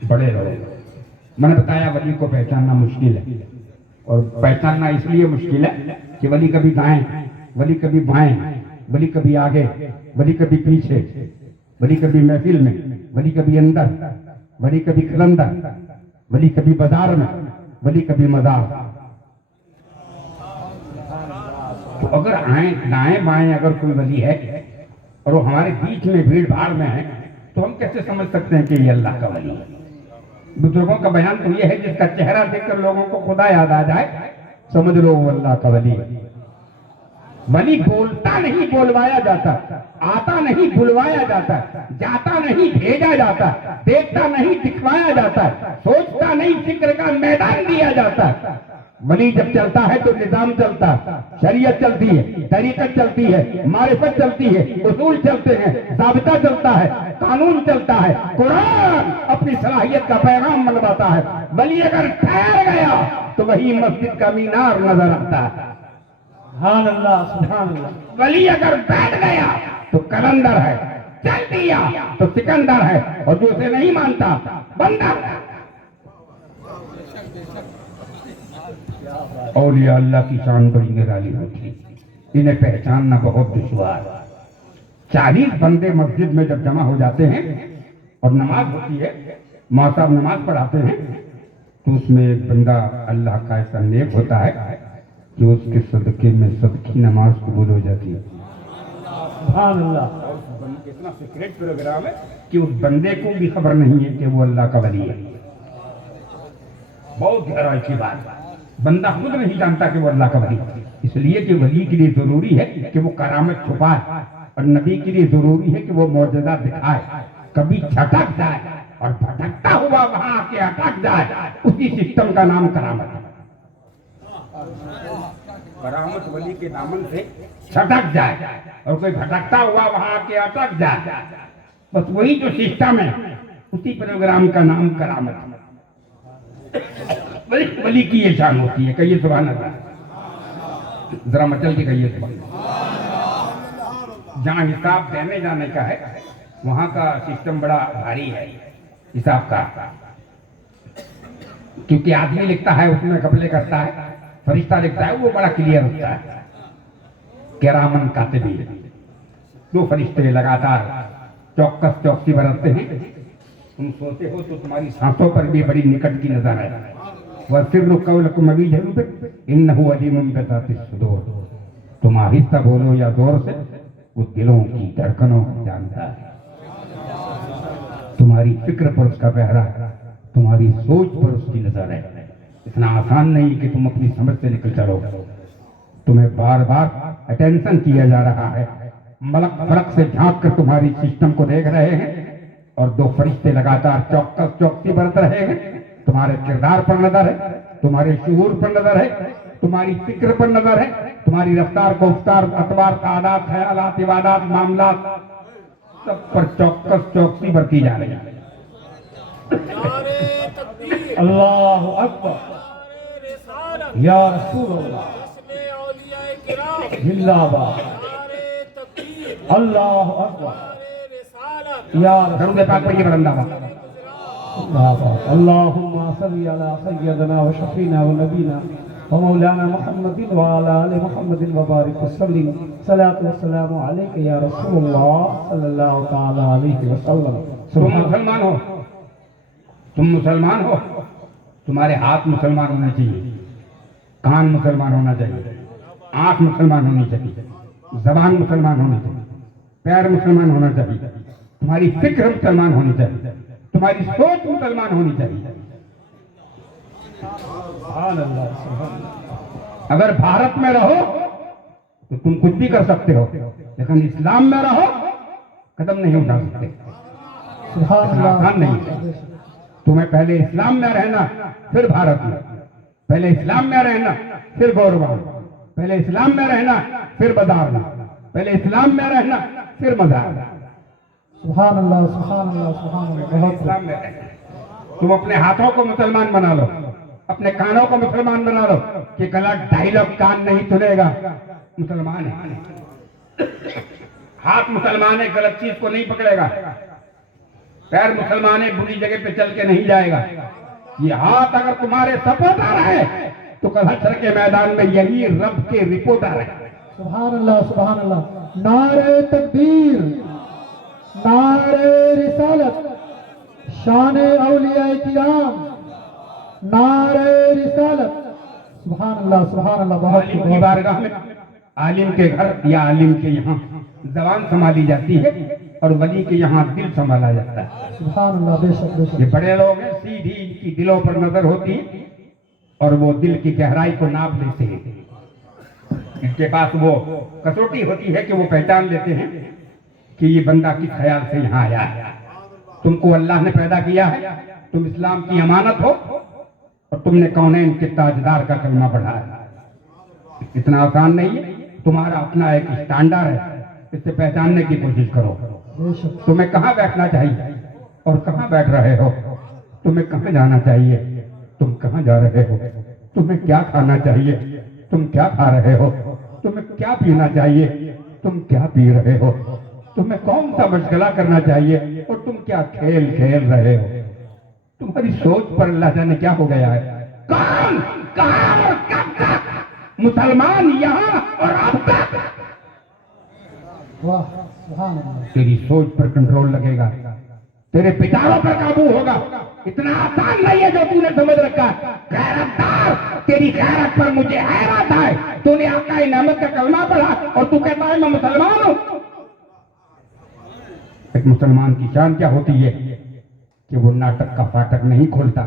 बड़े रहे। मैंने बताया वली को पहचानना मुश्किल है, और पहचानना इसलिए मुश्किल है कि वली कभी दाएं, वली कभी बाएं, वली कभी आगे, वली कभी पीछे, वली कभी महफिल में, वली कभी अंदर, वली कभी कलंदर, वली कभी बाजार में, वली कभी मजार। तो अगर आए दाएं बाएं अगर कोई वली है और वो हमारे बीच में भीड़ भाड़ में है, तो हम कैसे समझ सकते हैं कि ये अल्लाह का वली है? बुजुर्गों का बयान तो ये है, जिसका चेहरा देखकर लोगों को खुदा याद आ जाए, समझ लो वो अल्लाह का वली है। वली बोलता नहीं बुलवाया जाता, आता नहीं बुलवाया जाता, जाता नहीं भेजा जाता, देखता नहीं दिखवाया जाता, सोचता नहीं फिक्र का मैदान दिया जाता। वली जब चलता है तो निजाम चलता, शरीयत चलती है, तरीकत चलती है, मारिफत चलती है, उसूल चलते हैं, ज़ाबिता चलता है, कानून चलता है, कुरान अपनी सलाहियत का पैगाम मनवाता है। वली अगर ठहर गया तो वही मस्जिद का मीनार नजर आता है। सुभान अल्लाह, सुभान अल्लाह। वली अगर बैठ गया तो कलंदर है, चल दिया तो सिकंदर है, और जो उसे नहीं मानता बंदर है। औलिया अल्लाह की शान बड़ी निराली होती है, इन्हें पहचानना बहुत दुश्वार। 40 बंदे मस्जिद में जब जमा हो जाते हैं और नमाज होती है, मौला साहब नमाज पढ़ाते हैं, तो उसमें एक बंदा अल्लाह का ऐसा नेक होता है कि उसके सदके में सबकी नमाज कबूल हो जाती है। सुभान अल्लाह। इतना सीक्रेट प्रोग्राम है कि उस बंदे को भी खबर नहीं है कि वो अल्लाह का वली है। बहुत गहराई की बात, बंदा खुद नहीं जानता कि वो अल्लाह का वली है। इसलिए कि वली के लिए जरूरी है कि वो करामत छुपाए, और नबी के लिए जरूरी है कि वो मौजूदा दिखाए। कभी छटक जाए और भटकता हुआ वहां आके अटक जाए, उसी सिस्टम का नाम करामत है। करामत वली के दामन से छटक जाए और कोई भटकता हुआ वहां आके अटक जाए, बस वही जो सिस्टम है, उसी प्रोग्राम का नाम करामत है। वली की ये शान होती है। कहिए सुभान अल्लाह, जरा मचल के कहिए सुभान अल्लाह। जहाँ हिसाब देने जाने का है, वहां का सिस्टम बड़ा भारी है हिसाब का, क्योंकि आदमी लिखता है उसमें कपले करता है, फरिश्ता लिखता है वो बड़ा क्लियर होता है। किरामन कातिबीन, 2 फरिश्ते लगातार चौकस चौकसी बरतते हैं। तुम सोते हो तो तुम्हारी सांसों पर भी बड़ी निकट की नजर है। वसिर्रु कौलकुम अबी जरूर इन्नहु अलीमुम बिज़ातिस सुदूर। तुम आहिस्ता बोलो या जोर से, वो दिलों की धड़कनों को जानता है। तुम्हारी फिक्र पर उसका पहरा है, तुम्हारी सोच पर उसकी नजर है। इतना आसान नहीं कि तुम अपनी समझ से निकल चलो। तुम्हें बार बार अटेंशन किया जा रहा है। मलक फलक से झांक कर तुम्हारी सिस्टम को देख रहे हैं, और 2 फरिश्ते लगातार चौकस चौकसी बरत रहे हैं। तुम्हारे किरदार पर नजर है, तुम्हारे शूर पर नजर है, तुम्हारी फिक्र पर नजर है, तुम्हारी रफ्तार गुफ्तार अतवार तादाद ख्यालात इबादत मामलात सब पर चौकस चौकसी बरती जा रही है। अल्लाह अकबर, या रसूल अल्लाह, जिंदाबाद। अल्लाह अकबर, या रसूल पाक पर ये बरंदाबाद। अल्लाहुम्मा सल्ली अला सय्यदना व शफीना व नबीना व मौलाना मुहम्मदिन व अला आलि मुहम्मदिन व बारिक वसल्लिम। सलातु व सलामु अलैका या रसूलल्लाह सल्लल्लाहु तआला अलैहि वसल्लम। तुम मुसलमान हो, तुम मुसलमान हो, तुम्हारे हाथ मुसलमान होने चाहिए, कान मुसलमान होना चाहिए, आंख मुसलमान होनी चाहिए, जबान मुसलमान होनी चाहिए, पैर मुसलमान होना चाहिए, तुम्हारी फिक्र मुसलमान होनी चाहिए, तुम्हारी सोच मुसलमान होनी चाहिए। सुभान अल्लाह, सुभान अल्लाह। अगर भारत में रहो तो तुम कुछ भी कर सकते हो, लेकिन इस्लाम में रहो कदम नहीं उठा सकते। सुभान अल्लाह। आसान नहीं। तुम्हें पहले इस्लाम में रहना, फिर भारत में। पहले इस्लाम में रहना, फिर गौरवान। पहले इस्लाम में रहना, फिर बाजार में। पहले इस्लाम में रहना, फिर मजार। सुभान अल्लाह, सुभान अल्लाह, सुभान अल्लाह। बहुत इस्लाम में रहना। तुम अपने हाथों को मुसलमान बना लो, अपने कानों को मुसलमान बना लो कि गलत डायलॉग कान नहीं सुनेगा। मुसलमान है, हाथ मुसलमान है, गलत चीज को नहीं पकड़ेगा। पैर मुसलमान है, बुरी जगह पे चल के नहीं जाएगा। ये हाथ अगर तुम्हारे सपोर्टर है तो कल हश्र के मैदान में यही रब के रिपोर्टर है। सुभान अल्लाह, सुभान अल्लाह। नारे तकबीर, नारे रिसालत, शान औलिया किराम, नारे रिसालत। सुभान अल्लाह, सुभान अल्लाह। बहुत आलिम की बारगाह में, आलिम के घर या आलिम के यहाँ जबान संभाली जाती है, और वली के यहाँ दिल संभाला जाता है। सुभान अल्लाह, बेशक बेशक। ये बड़े लोग हैं, सीधी इनकी दिलों पर नजर होती है और वो दिल की गहराई को नाप लेते हैं। इनके पास वो कसौटी होती है कि वो पहचान लेते हैं कि ये बंदा किस ख्याल से यहाँ आया है। तुमको अल्लाह ने पैदा किया है, तुम इस्लाम की अमानत हो, और तुमने कौनैन के ताजदार का कलमा पढ़ा है। इतना आसान नहीं है। तुम्हारा अपना एक स्टैंडर्ड है, इससे पहचानने की कोशिश करो। बेशक। तुम्हें कहाँ बैठना चाहिए और कहाँ बैठ रहे हो, तुम्हें कहाँ जाना चाहिए, तुम कहाँ जा रहे हो, तुम्हें क्या खाना चाहिए, तुम क्या खा रहे हो, तुम्हें क्या पीना चाहिए, तुम क्या पी रहे हो, तुम्हें कौन सा मशगला करना चाहिए और तुम क्या खेल खेल रहे हो। तुम्हारी सोच पर अल्लाह जाने क्या हो गया है। कौन, कहां और कब तक मुसलमान यहाँ और अब तक। वाह सुभान अल्लाह। तेरी सोच पर कंट्रोल लगेगा, तेरे विचारों पर काबू होगा। इतना आसान नहीं है जो तूने समझ रखा है। गैरतदार, तेरी गैरत पर मुझे हैरत है। तूने आका नेमत का कलमा पढ़ा और तू कहता है मैं मुसलमान हूं। एक मुसलमान की शान क्या होती है कि वो नाटक का फाटक नहीं खोलता,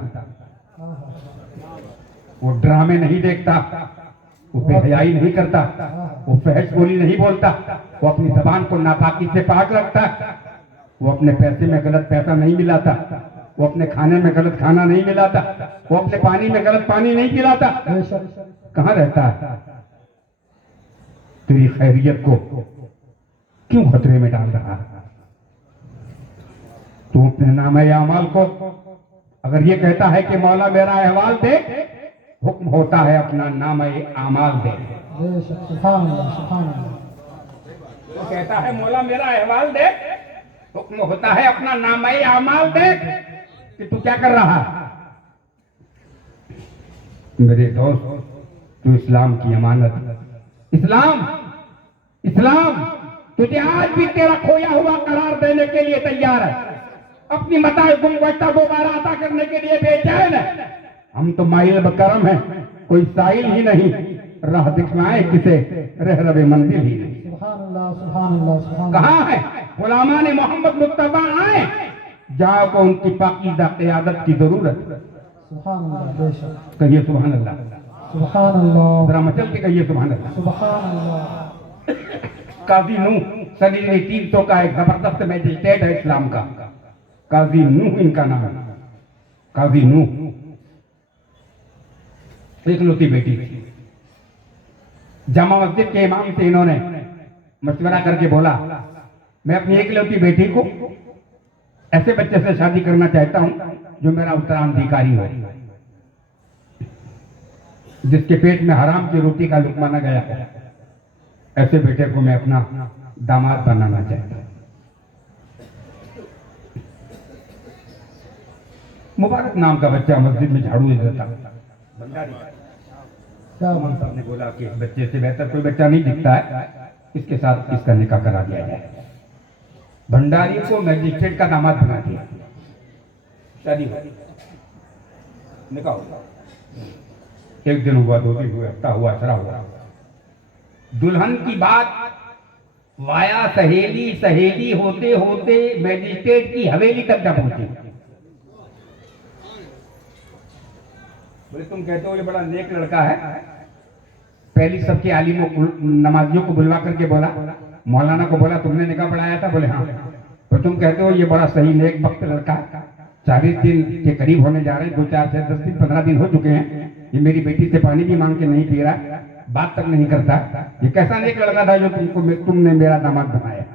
वो ड्रामे नहीं देखता, वो बेहयाई नहीं करता, वो फहश बोली नहीं बोलता, वो अपनी जबान को नापाकी से पाक रखता, वो अपने पैसे में गलत पैसा नहीं मिलाता, वो अपने खाने में गलत खाना नहीं मिलाता, वो अपने पानी में गलत पानी नहीं पिलाता। कहां रहता है? तेरी खैरियत को क्यों खतरे में डाल रहा है? तू अपने नामे अमाल को अगर ये कहता है कि मौला मेरा अहवाल दे, हुक्म होता है अपना नामे अमाल दे। सुभान अल्लाह सुभान अल्लाह। वो कहता है मौला मेरा अहवाल दे, हुक्म होता है अपना नामे अमाल दे कि तू क्या कर रहा है। मेरे दोस्त, तू इस्लाम की अमानत, इस्लाम इस्लाम तुझे आज भी तेरा खोया हुआ करार देने के लिए तैयार है। अपनी मताए गुणवत्ता दोबारा अता करने के लिए बेचैन है। हम तो माइल बकरम है, कोई साइल ही नहीं, राह दिखलाए किसे रह रवे मंजिल ही नहीं। सुभान अल्लाह सुभान अल्लाह सुभान। कहाँ है गुलामान मोहम्मद मुस्तफा आए, जहाँ को उनकी पाकीज़ा क़यादत की जरूरत। सुभान अल्लाह बेशक। कहिए सुभान अल्लाह, सुभान अल्लाह जरा मचल के कहिए सुभान अल्लाह। सुभान अल्लाह। काजी नूह सदी 300 का एक जबरदस्त मैजिस्ट्रेट है इस्लाम का। काजी नूह इनका नाम है। काजी नूह इकलौती बेटी थी। जामा मस्जिद के इमाम से इन्होंने मशवरा करके बोला, मैं अपनी इकलौती बेटी को ऐसे बच्चे से शादी करना चाहता हूं जो मेरा उत्तराधिकारी हो, जिसके पेट में हराम की रोटी का लुकमा न गया है। ऐसे बेटे को मैं अपना दामाद बनाना चाहता हूं। मुबारक नाम का बच्चा मस्जिद में झाड़ू देता। क्या इमाम साहब ने बोला कि इस बच्चे से बेहतर कोई बच्चा नहीं दिखता है, इसके साथ इसका निकाह करा दिया जाए। भंडारी को मैजिस्ट्रेट का दामाद बना दिया, शादी हो गई, निकाह हुआ। एक दिन हुआ, 2 दिन हुए, हफ्ता हुआ, असरा हुआ। दुल्हन की बात वाया सहेली सहेली होते होते मैजिस्ट्रेट की हवेली तक जा पहुंची। बोले तुम कहते हो ये बड़ा नेक लड़का है। पहली सबके आलिमों नमाजियों को बुलवा करके बोला, मौलाना को बोला तुमने निकाह पढ़ाया था? बोले हाँ। तो तुम कहते हो ये बड़ा सही नेक वक्त लड़का है, 40 दिन के करीब होने जा रहे हैं, 2, 4, 6, 10 दिन 15 दिन हो चुके हैं, ये मेरी बेटी से पानी भी मांग के नहीं पी रहा, बात तक नहीं करता, ये कैसा नेक लड़का था जो तुमने मेरा दामाद बनाया।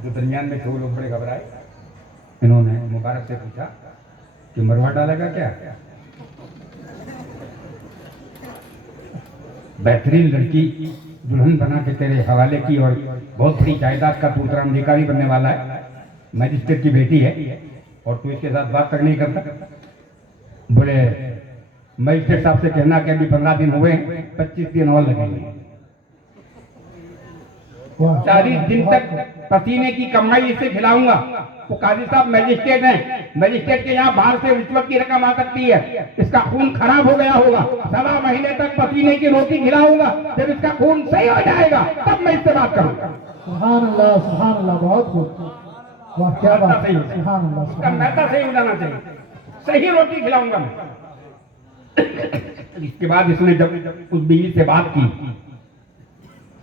जो दरमियान में थे वो लोग बड़े घबराए। इन्होंने मुबारक से पूछा कि मरवा डालेगा क्या? बेहतरीन लड़की दुल्हन बना के तेरे हवाले की और बहुत बड़ी जायदाद का तू उत्तराधिकारी बनने वाला है, मैजिस्ट्रेट की बेटी है और तू इसके साथ बात तक नहीं करता। बोले मैजिस्ट्रेट साहब से कहना कि अभी 15 दिन हुए, 25 दिन और लगेंगे। 40 दिन तक पसीने की कमाई इसे खिलाऊंगा। वो काजी साहब मैजिस्ट्रेट हैं, मैजिस्ट्रेट के यहाँ बाहर से रिश्वत की रकम आ सकती है, इसका खून खराब हो गया होगा, 1.25 महीने तक पसीने की रोटी खिलाऊंगा, जब इसका खून सही हो जाएगा तब मैं इससे बात करूंगा। सुभान अल्लाह बहुत खूब। वाह क्या बात है। सुभान अल्लाह इसका मैदा सही हो जाना चाहिए, सही रोटी खिलाऊंगा मैं। इसके बाद इसने जब उस बीवी से बात की,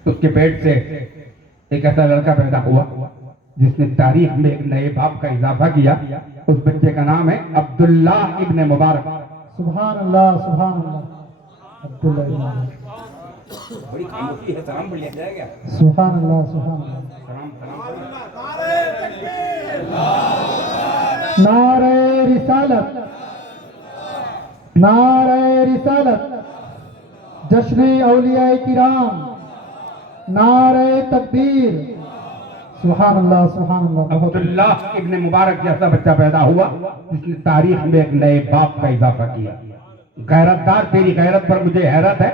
उसके पेट से एक ऐसा लड़का पैदा हुआ जिसने तारीख में एक नए बाप का इजाफा किया। उस बच्चे का नाम है अब्दुल्ला इब्ने मुबारक। सुभान अल्लाह अब्दुल्ला इब्ने बड़ी खामोशी है, सलाम बढ़िया जाएगा। सुभान अल्लाह सलाम नारे रिसालत, नारे रिसालत। जश्न औलिया किराम, नारे तकबीर। सुभान अल्लाह, सुभान अल्लाह। बहुत अब्दुल्ला इब्न मुबारक जैसा बच्चा पैदा हुआ जिसने तारीख में एक नए बाप का इजाफा किया। गैरतदार, तेरी गैरत पर मुझे हैरत है।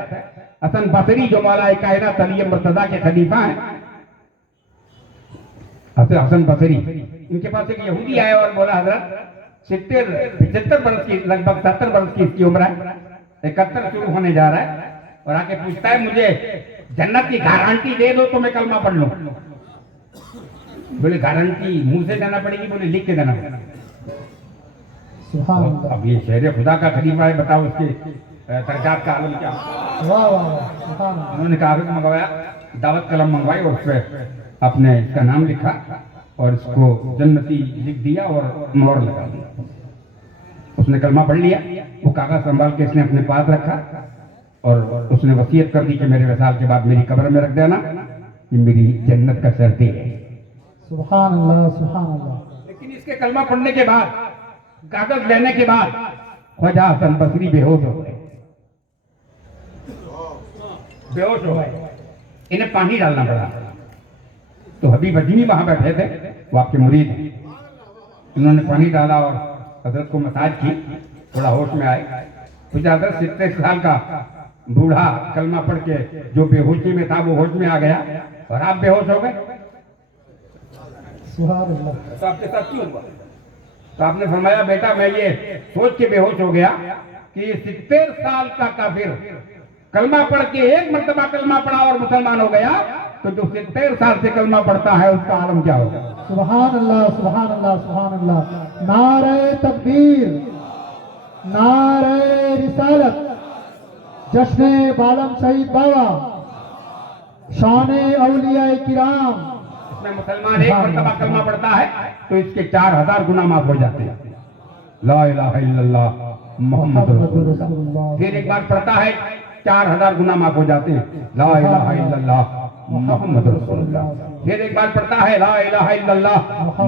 हसन बसरी जो मौला कायनात अली मुर्तजा के खलीफा हैं, हसन बसरी, इनके पास एक यहूदी आया और बोला हजरत 75 बरस की, लगभग 70 बरस की इसकी उम्र है, 71 शुरू होने जा रहा है, और आके पूछता है मुझे जन्नत की गारंटी दे दो तो मैं कलमा पढ़ लूं। बोले गारंटी मुंह से देना पड़ेगी? बोले लिख के देना पड़ेगा। सुभान अल्लाह। अब ये शेर खुदा का खलीफा है, बताओ उसके दर्जात का आलम क्या। वाह वाह वाह, सुभान अल्लाह। उन्होंने कागज मंगवाया, दावत कलम मंगवाई और उसपे अपने इसका नाम लिखा और इसको जन्नती लिख दिया और मोहर लगा दिया। उसने कलमा पढ़ लिया, वो कागज संभाल के इसने अपने पास रखा और उसने वसीयत कर दी कि मेरे वसाल के बाद मेरी कब्र में रख देना, ये मेरी जन्नत का शर्ती है। सुभान अल्लाह, सुभान अल्लाह। लेकिन इसके कलमा पढ़ने के बाद, कागज लेने के बाद ख्वाजा हसन बसरी बेहोश हो गए, बेहोश हो गए। इन्हें पानी डालना पड़ा। तो हबीब अजमी वहां बैठे थे, वो आपके मुरीद हैं। इन्होंने पानी डाला और हजरत को मसाज की, थोड़ा होश में आए। तो हजरत 70 साल का बूढ़ा कलमा पढ़ के जो बेहोशी में था वो होश में आ गया और आप बेहोश हो गए। सुभान अल्लाह। तो आपके साथ क्यों हुआ? तो आपने फरमाया बेटा मैं ये सोच के बेहोश हो गया कि 70 साल का काफिर कलमा पढ़ के एक मर्तबा कलमा पढ़ा और मुसलमान हो गया, तो जो 70 साल से कलमा पढ़ता है उसका आलम क्या होगा? सुभान अल्लाह, सुभान अल्लाह, सुभान अल्लाह। नारे तकबीर, नारे रिसालत, जश्न बालम शहीद बाबा, शान औलिया किराम। इसमें मुसलमान एक मर्तबा कलमा पढ़ता है तो इसके 4000 गुना माफ हो जाते हैं। ला इलाहा इल्लल्लाह मोहम्मद रसूलुल्लाह। फिर एक बार पढ़ता है 4000 गुना माफ हो जाते हैं। ला इलाहा इल्लल्लाह मोहम्मद रसूलुल्लाह। फिर एक बार पढ़ता है ला इलाहा इल्लल्लाह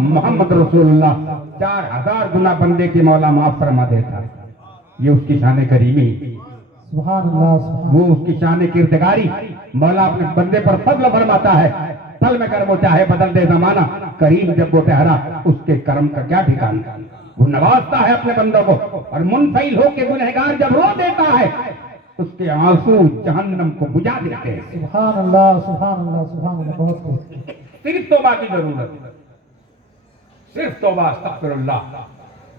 मोहम्मद रसूलुल्लाह, 4000 गुना बंदे की मौला माफ फरमा देता है। ये उसकी शान करीमी, सुभान अल्लाह, सुभान। वो उसकी शान किरदगारी। मौला अपने बंदे पर फजल फरमाता है, पल में कर वो चाहे बदल दे जमाना, करीम जब वो ठहरा उसके कर्म का क्या ठिकाना। वो नवाजता है अपने बंदों को और मुनफिल होके गुनहगार जब रो देता है उसके आंसू जहन्नम को बुझा देते हैं। सुभान अल्लाह, सुभान अल्लाह, सुभान अल्लाह। बहुत खूब। सिर्फ तौबा की जरूरत है, सिर्फ तौबा, अस्तगफिरुल्लाह,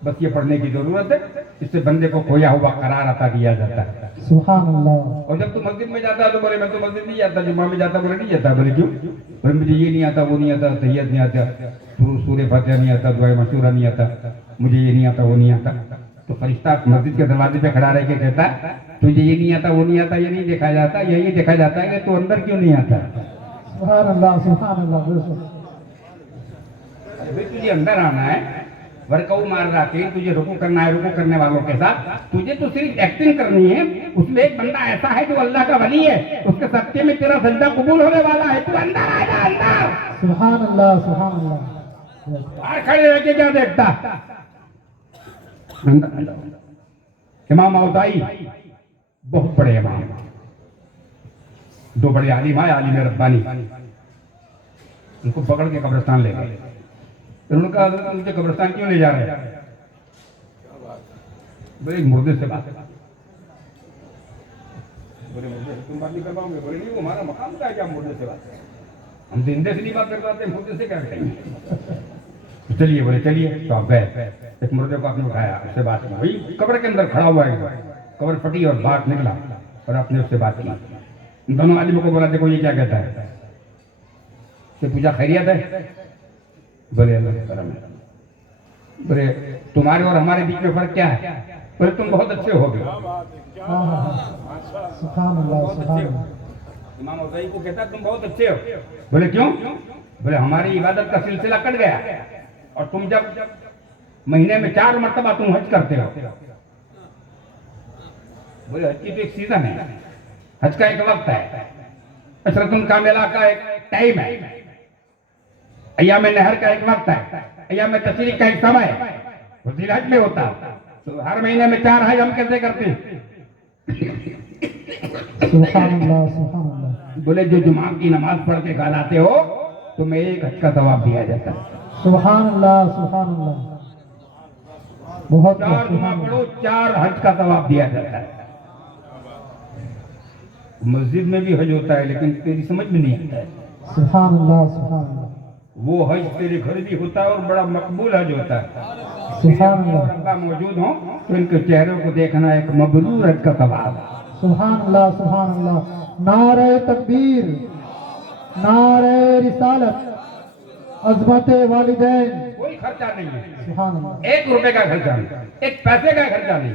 बस ये पढ़ने की जरूरत है। इससे बंदे को खोया हुआ करार अता किया जाता है। सुभान अल्लाह। और जब तू मस्जिद में जाता है तो बोले मैं तो मस्जिद नहीं जाता, जुम्मा में जाता, बोले नहीं जाता। बोले क्यों? बोले मुझे ये नहीं आता, वो नहीं आता, तहियत नहीं आता, सूरह फातिहा नहीं आता, दुआ मशूरा नहीं आता, मुझे ये नहीं आता, वो नहीं आता। तो फरिश्ता मस्जिद के दरवाजे पे खड़ा रह के कहता है तुझे ये नहीं आता, वो नहीं आता, ये नहीं देखा जाता, यही देखा जाता है कि तू अंदर क्यों नहीं आता। सुभान अल्लाह, सुभान अल्लाह। अरे तुझे अंदर आना है, वर्कआउट मार रहा है, तुझे रुकू करना है, रुकू करने वालों के साथ तुझे तो सिर्फ एक्टिंग करनी है। उसमें एक बंदा ऐसा है जो अल्लाह का वली है, उसके सत्य में तेरा सजदा कबूल होने वाला है। तू अंदर आ जा, अंदर। सुभान अल्लाह, सुभान अल्लाह। बाहर खड़े रह के क्या देखता? इमाम औज़ाई बहुत बड़े इमाम, दो बड़े आलिम आए, आलिम रब्बानी, उनको पकड़ के कब्रिस्तान ले गए। उन्होंने कहा मुझे कब्रिस्तान क्यों ले जा रहे हैं? बोले एक मुर्दे से बात। बोले मुर्दे से तुम बात नहीं कर पाओगे? बोले नहीं, वो हमारा मकाम का है क्या मुर्दे से बात? हम जिंदे से नहीं बात कर पाते, मुर्दे से क्या करेंगे? चलिए, बोले चलिए। तो आप गए, एक मुर्दे को आपने उठाया, उससे बात की। वही कब्र के अंदर खड़ा हुआ है, कब्र फटी और बात निकला और आपने उससे बात की। दोनों आलिमों को बोला देखो ये क्या कहता है। से पूछा खैरियत है? बोले अल्लाह का करम है। बोले तुम्हारे और हमारे बीच में फर्क क्या है? बोले तुम बहुत अच्छे हो गए। सुभान अल्लाह, सुभान अल्लाह। इमाम औज़ाई को कहता तुम बहुत अच्छे हो। बोले क्यों? बोले हमारी इबादत का सिलसिला कट गया और तुम जब महीने में 4 मरतबा तुम हज करते हो। बोले हज की तो एक सीजन है, हज का एक वक्त है, अशरतुल कामिला का एक टाइम है, अय्याम नहर का एक वक्त है, अय्याम तशरीक का एक समय है, वो जिलहज में होता है। तो हर महीने में 4 हज हम कैसे करते हैं? सुभान अल्लाह सुभान अल्लाह बोले जो जुमा की नमाज पढ़ के घर आते हो तुम्हें 1 हज का सवाब दिया जाता है। सुभान अल्लाह सुभान अल्लाह। बहुत 4 जुमा पढ़ो 4 हज का सवाब दिया जाता है। मस्जिद में भी हज होता है लेकिन तेरी समझ में नहीं आता है। सुभान अल्लाह सुभान अल्लाह। वो हज तेरे घर भी होता है और बड़ा मकबूल हज होता है। सुभान अल्लाह अल्लाह मौजूद हो तो इनके चेहरों को देखना एक मबरूर हज का सवाब है। सुभान अल्लाह सुभान अल्लाह। नारे तकबीर, नारे रिसालत, अज़मत वालिदैन। कोई खर्चा नहीं है, सुभान अल्लाह। 1 रुपए का खर्चा नहीं, 1 पैसे का खर्चा नहीं,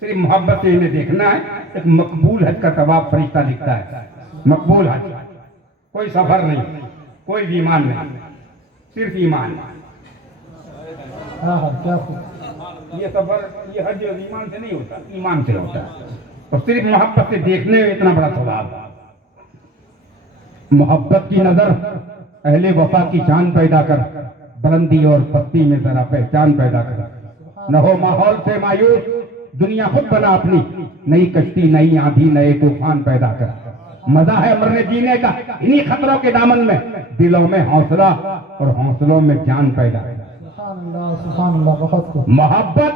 सिर्फ मोहब्बत से इन्हें देखना है। एक मकबूल हज का सवाब फरिश्ता लिखता है। मकबूल हज, कोई सफर नहीं, कोई ईमान नहीं, सिर्फ ईमान। हाँ हाँ क्या खूब। ये सफर, ये हज ईमान से नहीं होता, ईमान से होता है। और सिर्फ मोहब्बत से देखने में इतना बड़ा सवाब। मोहब्बत की नजर अहले वफा की जान पैदा कर, बुलंदी और पत्ती में जरा पहचान पैदा कर। न हो माहौल से मायूस, दुनिया खुद बना अपनी, नई कश्ती नई आंधी नए तूफान पैदा कर। मजा है मरने जीने का इन्हीं खतरों के दामन में, दिलों में हौसला और हौसलों में जान पैदा कर। सुभान अल्लाह सुभान अल्लाह। बहुत खूब। मोहब्बत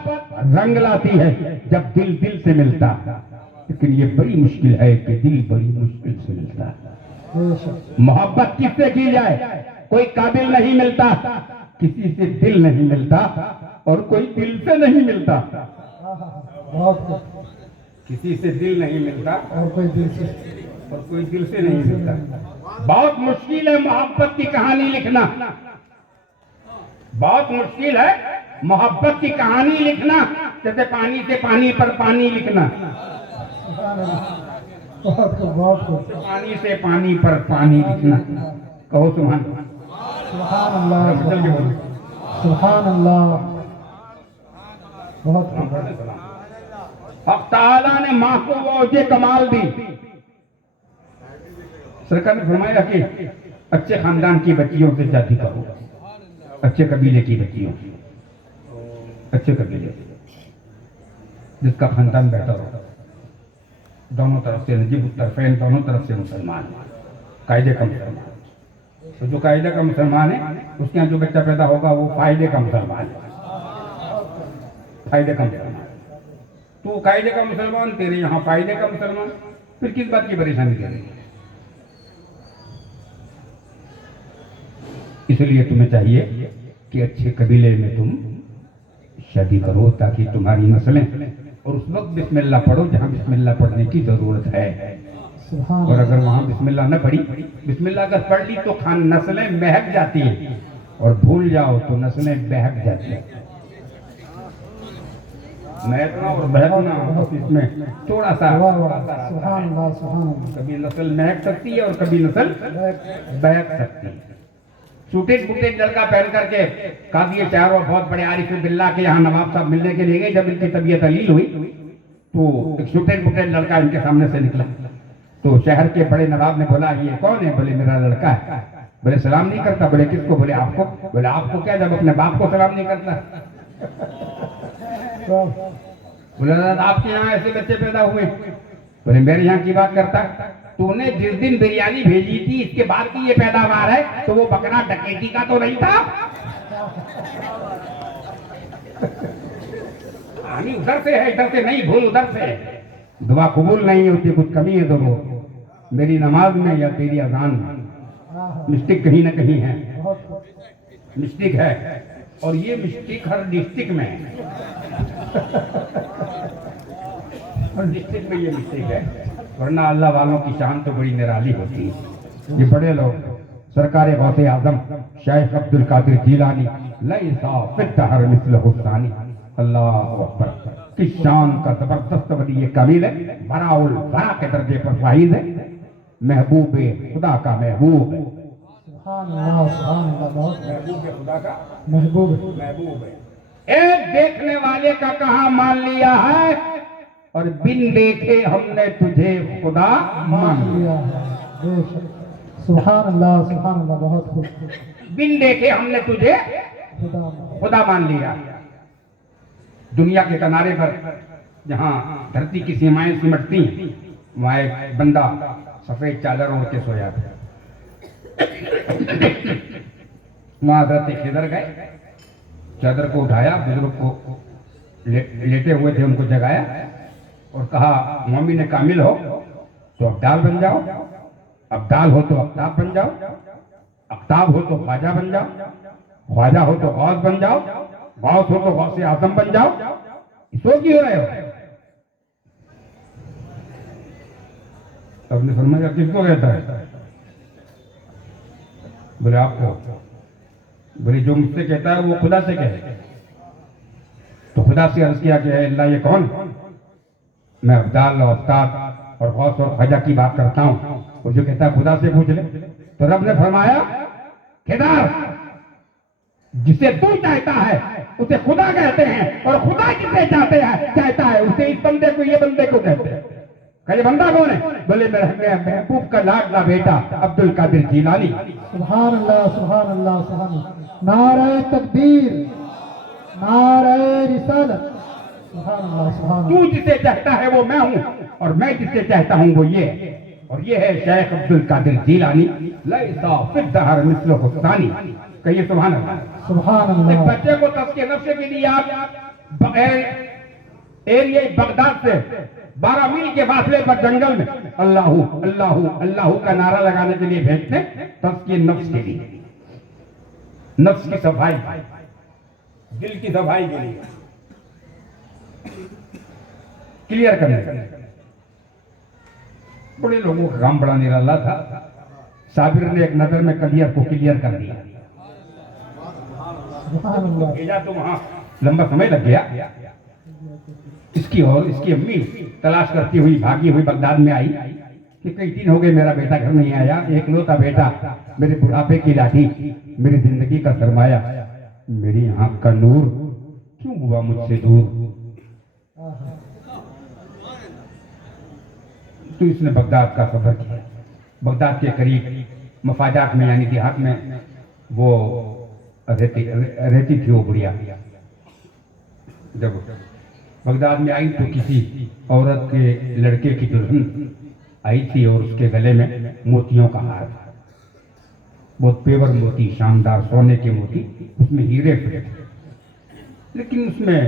रंग लाती है जब दिल दिल से मिलता है, लेकिन ये बड़ी मुश्किल है कि दिल बड़ी मुश्किल से मिलता है। बेशक। मोहब्बत किससे की जाए, कोई काबिल नहीं मिलता, किसी से दिल नहीं मिलता और कोई दिल से नहीं मिलता। हाँ हाँ बहुत खूब। किसी से दिल नहीं मिलता और कोई दिल से। और कोई दिल से नहीं मिलता। बहुत मुश्किल है मोहब्बत की कहानी लिखना, बहुत मुश्किल है मोहब्बत की कहानी लिखना, जैसे पानी से पानी पर पानी लिखना। सुभान अल्लाह। बहुत खूब बहुत खूब। पानी से पानी पर पानी लिखना। कहो सुभान सुभान अल्लाह चल के बोलो। सुभान अल्लाह। बहुत खूब। हक ताला ने माँ को वो औजे कमाल दी। सरकार ने फरमाया कि अच्छे खानदान की बच्चियों से शादी करो, अच्छे कबीले की बच्चियों, अच्छे कबीले जिसका खानदान बेहतर हो, दोनों तरफ से नजीब तरफैन, दोनों तरफ से मुसलमान, कायदे का मुसलमान। तो जो कायदे का मुसलमान है उसके यहाँ जो बच्चा पैदा होगा वो फायदे का मुसलमान है, फायदे का मुसलमान। तू कायदे का मुसलमान, तेरे यहाँ फायदे का मुसलमान, फिर किस बात की परेशानी करेगी। इसलिए तुम्हें चाहिए कि अच्छे कबीले में तुम शादी करो ताकि तुम्हारी नस्लें, और उस वक्त बिस्मिल्लाह पढ़ो जहाँ बिस्मिल्लाह पढ़ने की जरूरत है। सुभान और अगर वहाँ बिस्मिल्लाह न पढ़ी, बिस्मिल्लाह अगर पढ़ ली तो खान नस्लें महक जाती है, और भूल जाओ तो नस्लें बहक जाती है। महकना और बहकना इसमें थोड़ा सा सुभान अल्लाह सुभान अल्लाह। कभी नस्ल महक सकती है और कभी नस्ल बहक सकती है। सूटेड बूटेड लड़का पहन करके कादिए चारों बहुत बड़े आरिफ बिल्ला के यहाँ नवाब साहब मिलने के लिए गए। जब इनकी तबीयत अलील हुई तो एक सूटेड बूटेड लड़का इनके सामने से निकला। तो शहर के बड़े नवाब ने बोला ये कौन है? बोले मेरा लड़का है। बोले सलाम नहीं करता? बोले किसको? बोले आपको। बोले आपको क्या, जब अपने बाप को सलाम नहीं करता? बोले आपके यहाँ ऐसे बच्चे पैदा हुए? बोले मेरे यहाँ की बात करता। तूने जिस दिन बिरयानी भेजी थी इसके बाद की ये पैदावार है, तो वो बकरा डकैती का तो नहीं था? हानि उधर से है, इधर से नहीं, भूल उधर से है। दुआ कबूल नहीं होती, कुछ कमी है तो वो मेरी नमाज में या तेरी अजान में मिस्टेक कहीं ना कहीं है, मिस्टेक है। और ये मिस्टेक हर डिस्ट्रिक्ट में है, हर डिस्ट्रिक्ट में ये मिस्टेक है। वरना अल्लाह वालों की शान तो बड़ी निराली होती है। ये बड़े लोग सरकार गौसे आजम शेख अब्दुल कादिर जीलानी लैसा फित्तहर मिस्ल हुस्सानी, अल्लाह अकबर, किस शान का जबरदस्त वली कामिल है, बराउल बरा के दर्जे पर फाइज है, महबूब खुदा का महबूब है। सुभान अल्लाह सुभान अल्लाह। बहुत महबूब खुदा का महबूब महबूब है। एक देखने वाले का कहा मान लिया है, और बिन देखे हमने तुझे खुदा मान लिया। बेशक। सुभान अल्लाह सुभान अल्लाह। बहुत खूब। बिन देखे हमने तुझे खुदा मान लिया। दुनिया के किनारे पर जहाँ धरती की सीमाएं सिमटती हैं, वहां एक बंदा सफेद चादर ओढ़ के सोया था। वहां हजरत खिदर गए, चादर को उठाया, बुजुर्ग को लेटे हुए थे उनको जगाया और कहा मोमिन कामिल हो तो अब्दाल बन जाओ, अब्दाल हो तो अफ्ताब बन जाओ, अफ्ताब हो तो ख्वाजा बन जाओ, ख्वाजा हो तो गौस बन जाओ, गौस हो तो गौसे आजम बन जाओ। सो क्यों रहे हो? सबने फरमाया किसको कहता है? बोले आपको। बोले जो मुझसे कहता है वो खुदा से कहे। तो खुदा से अर्ज किया कि अल्लाह ये कौन? मैं अब्दाल और अफ्ताब और गौस और ख्वाजा की बात करता हूं, और जो कहता है खुदा से पूछ ले। तो रब ने फरमाया केदार, जिसे तू चाहता है उसे खुदा कहते हैं, और खुदा जिसे चाहता है उसे इस बंदे को, ये बंदे को कहते हैं। कहे बंदा कौन है? बोले मेरे महबूब का लाडला बेटा अब्दुल कादिर जीलानी। सुभान अल्लाह, सुभान अल्लाह, सुभान अल्लाह। नारे तकबीर, नारे रिसालत। सुभान अल्लाह, सुभान अल्लाह। तू जिसे चाहता है वो मैं हूँ, और मैं जिसे चाहता हूँ वो ये है। और ये है शेख अब्दुल कादिर जीलानी। लैसा फिद दहर मिस्लुहु सानी। कहिए सुभान अल्लाह, सुभान एक अल्लाह। बच्चे को तस्के नफ्स के लिए आप एरिया बगदाद से 12 मील के फासले पर जंगल में अल्लाहू अल्लाहू अल्लाहू का नारा लगाने के लिए भेजते, तस्के नफ्स के लिए, नफ्स की सफाई, दिल की सफाई के लिए, क्लियर करने। बड़े लोगों का काम बड़ा निराला था। साबिर ने एक नजर में क्लियर को क्लियर कर दिया। सुभान अल्लाह। भेजा तो वहां लंबा समय लग गया। इसकी और इसकी अम्मी तलाश करती हुई भागी हुई बगदाद में आई कि कई दिन हो गए मेरा बेटा घर नहीं आया, एकलौता बेटा, मेरे बुढ़ापे की लाठी, मेरी जिंदगी का सरमाया, मेरी आंख का नूर क्यों हुआ मुझसे दूर। तो इसने बगदाद का सफर किया। बगदाद के करीब मफाजात में यानी देहात में वो रहती थी वो बुढ़िया। जब बगदाद में आई तो किसी औरत के लड़के की दुल्हन आई थी और उसके गले में मोतियों का हार था, बहुत पेवर मोती, शानदार सोने के मोती, उसमें हीरे फिरे थे। लेकिन उसमें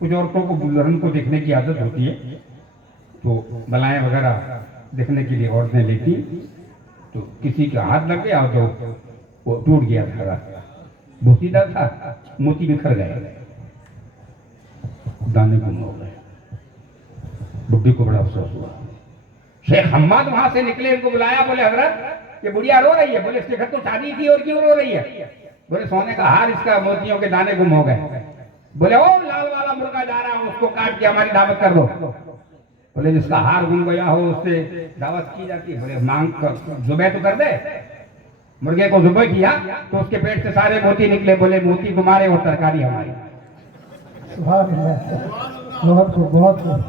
कुछ औरतों को दुल्हन को देखने की आदत होती है, तो बलाएं वगैरह देखने के लिए औरतें लेती, तो किसी का हाथ लग गया तो वो टूट गया धागा, बोसीदा था, मोती बिखर गए, दाने गुम हो गए। बुढ़ी को बड़ा अफसोस हुआ। शेख हम्माद वहां से निकले, इनको बुलाया, बोले हजरत ये बुढ़िया रो रही है। बोले इसके घर तो शादी थी और क्यों रो रही है? बोले सोने का हार, इसका मोतियों के दाने गुम हो गए। बोले ओ लाल वाला मुर्गा जा रहा है, उसको काट के हमारी दावत कर दो। बोले जिसका हार गुम गया हो उससे दावत की जाती है। बोले मांग कर जुबे तो कर दे। मुर्गे को जुबे किया तो उसके पेट से सारे मोती निकले। बोले मोती तुम्हारे और तरकारी हमारी। सुभान अल्लाह, बहुत खूब, बहुत खूब।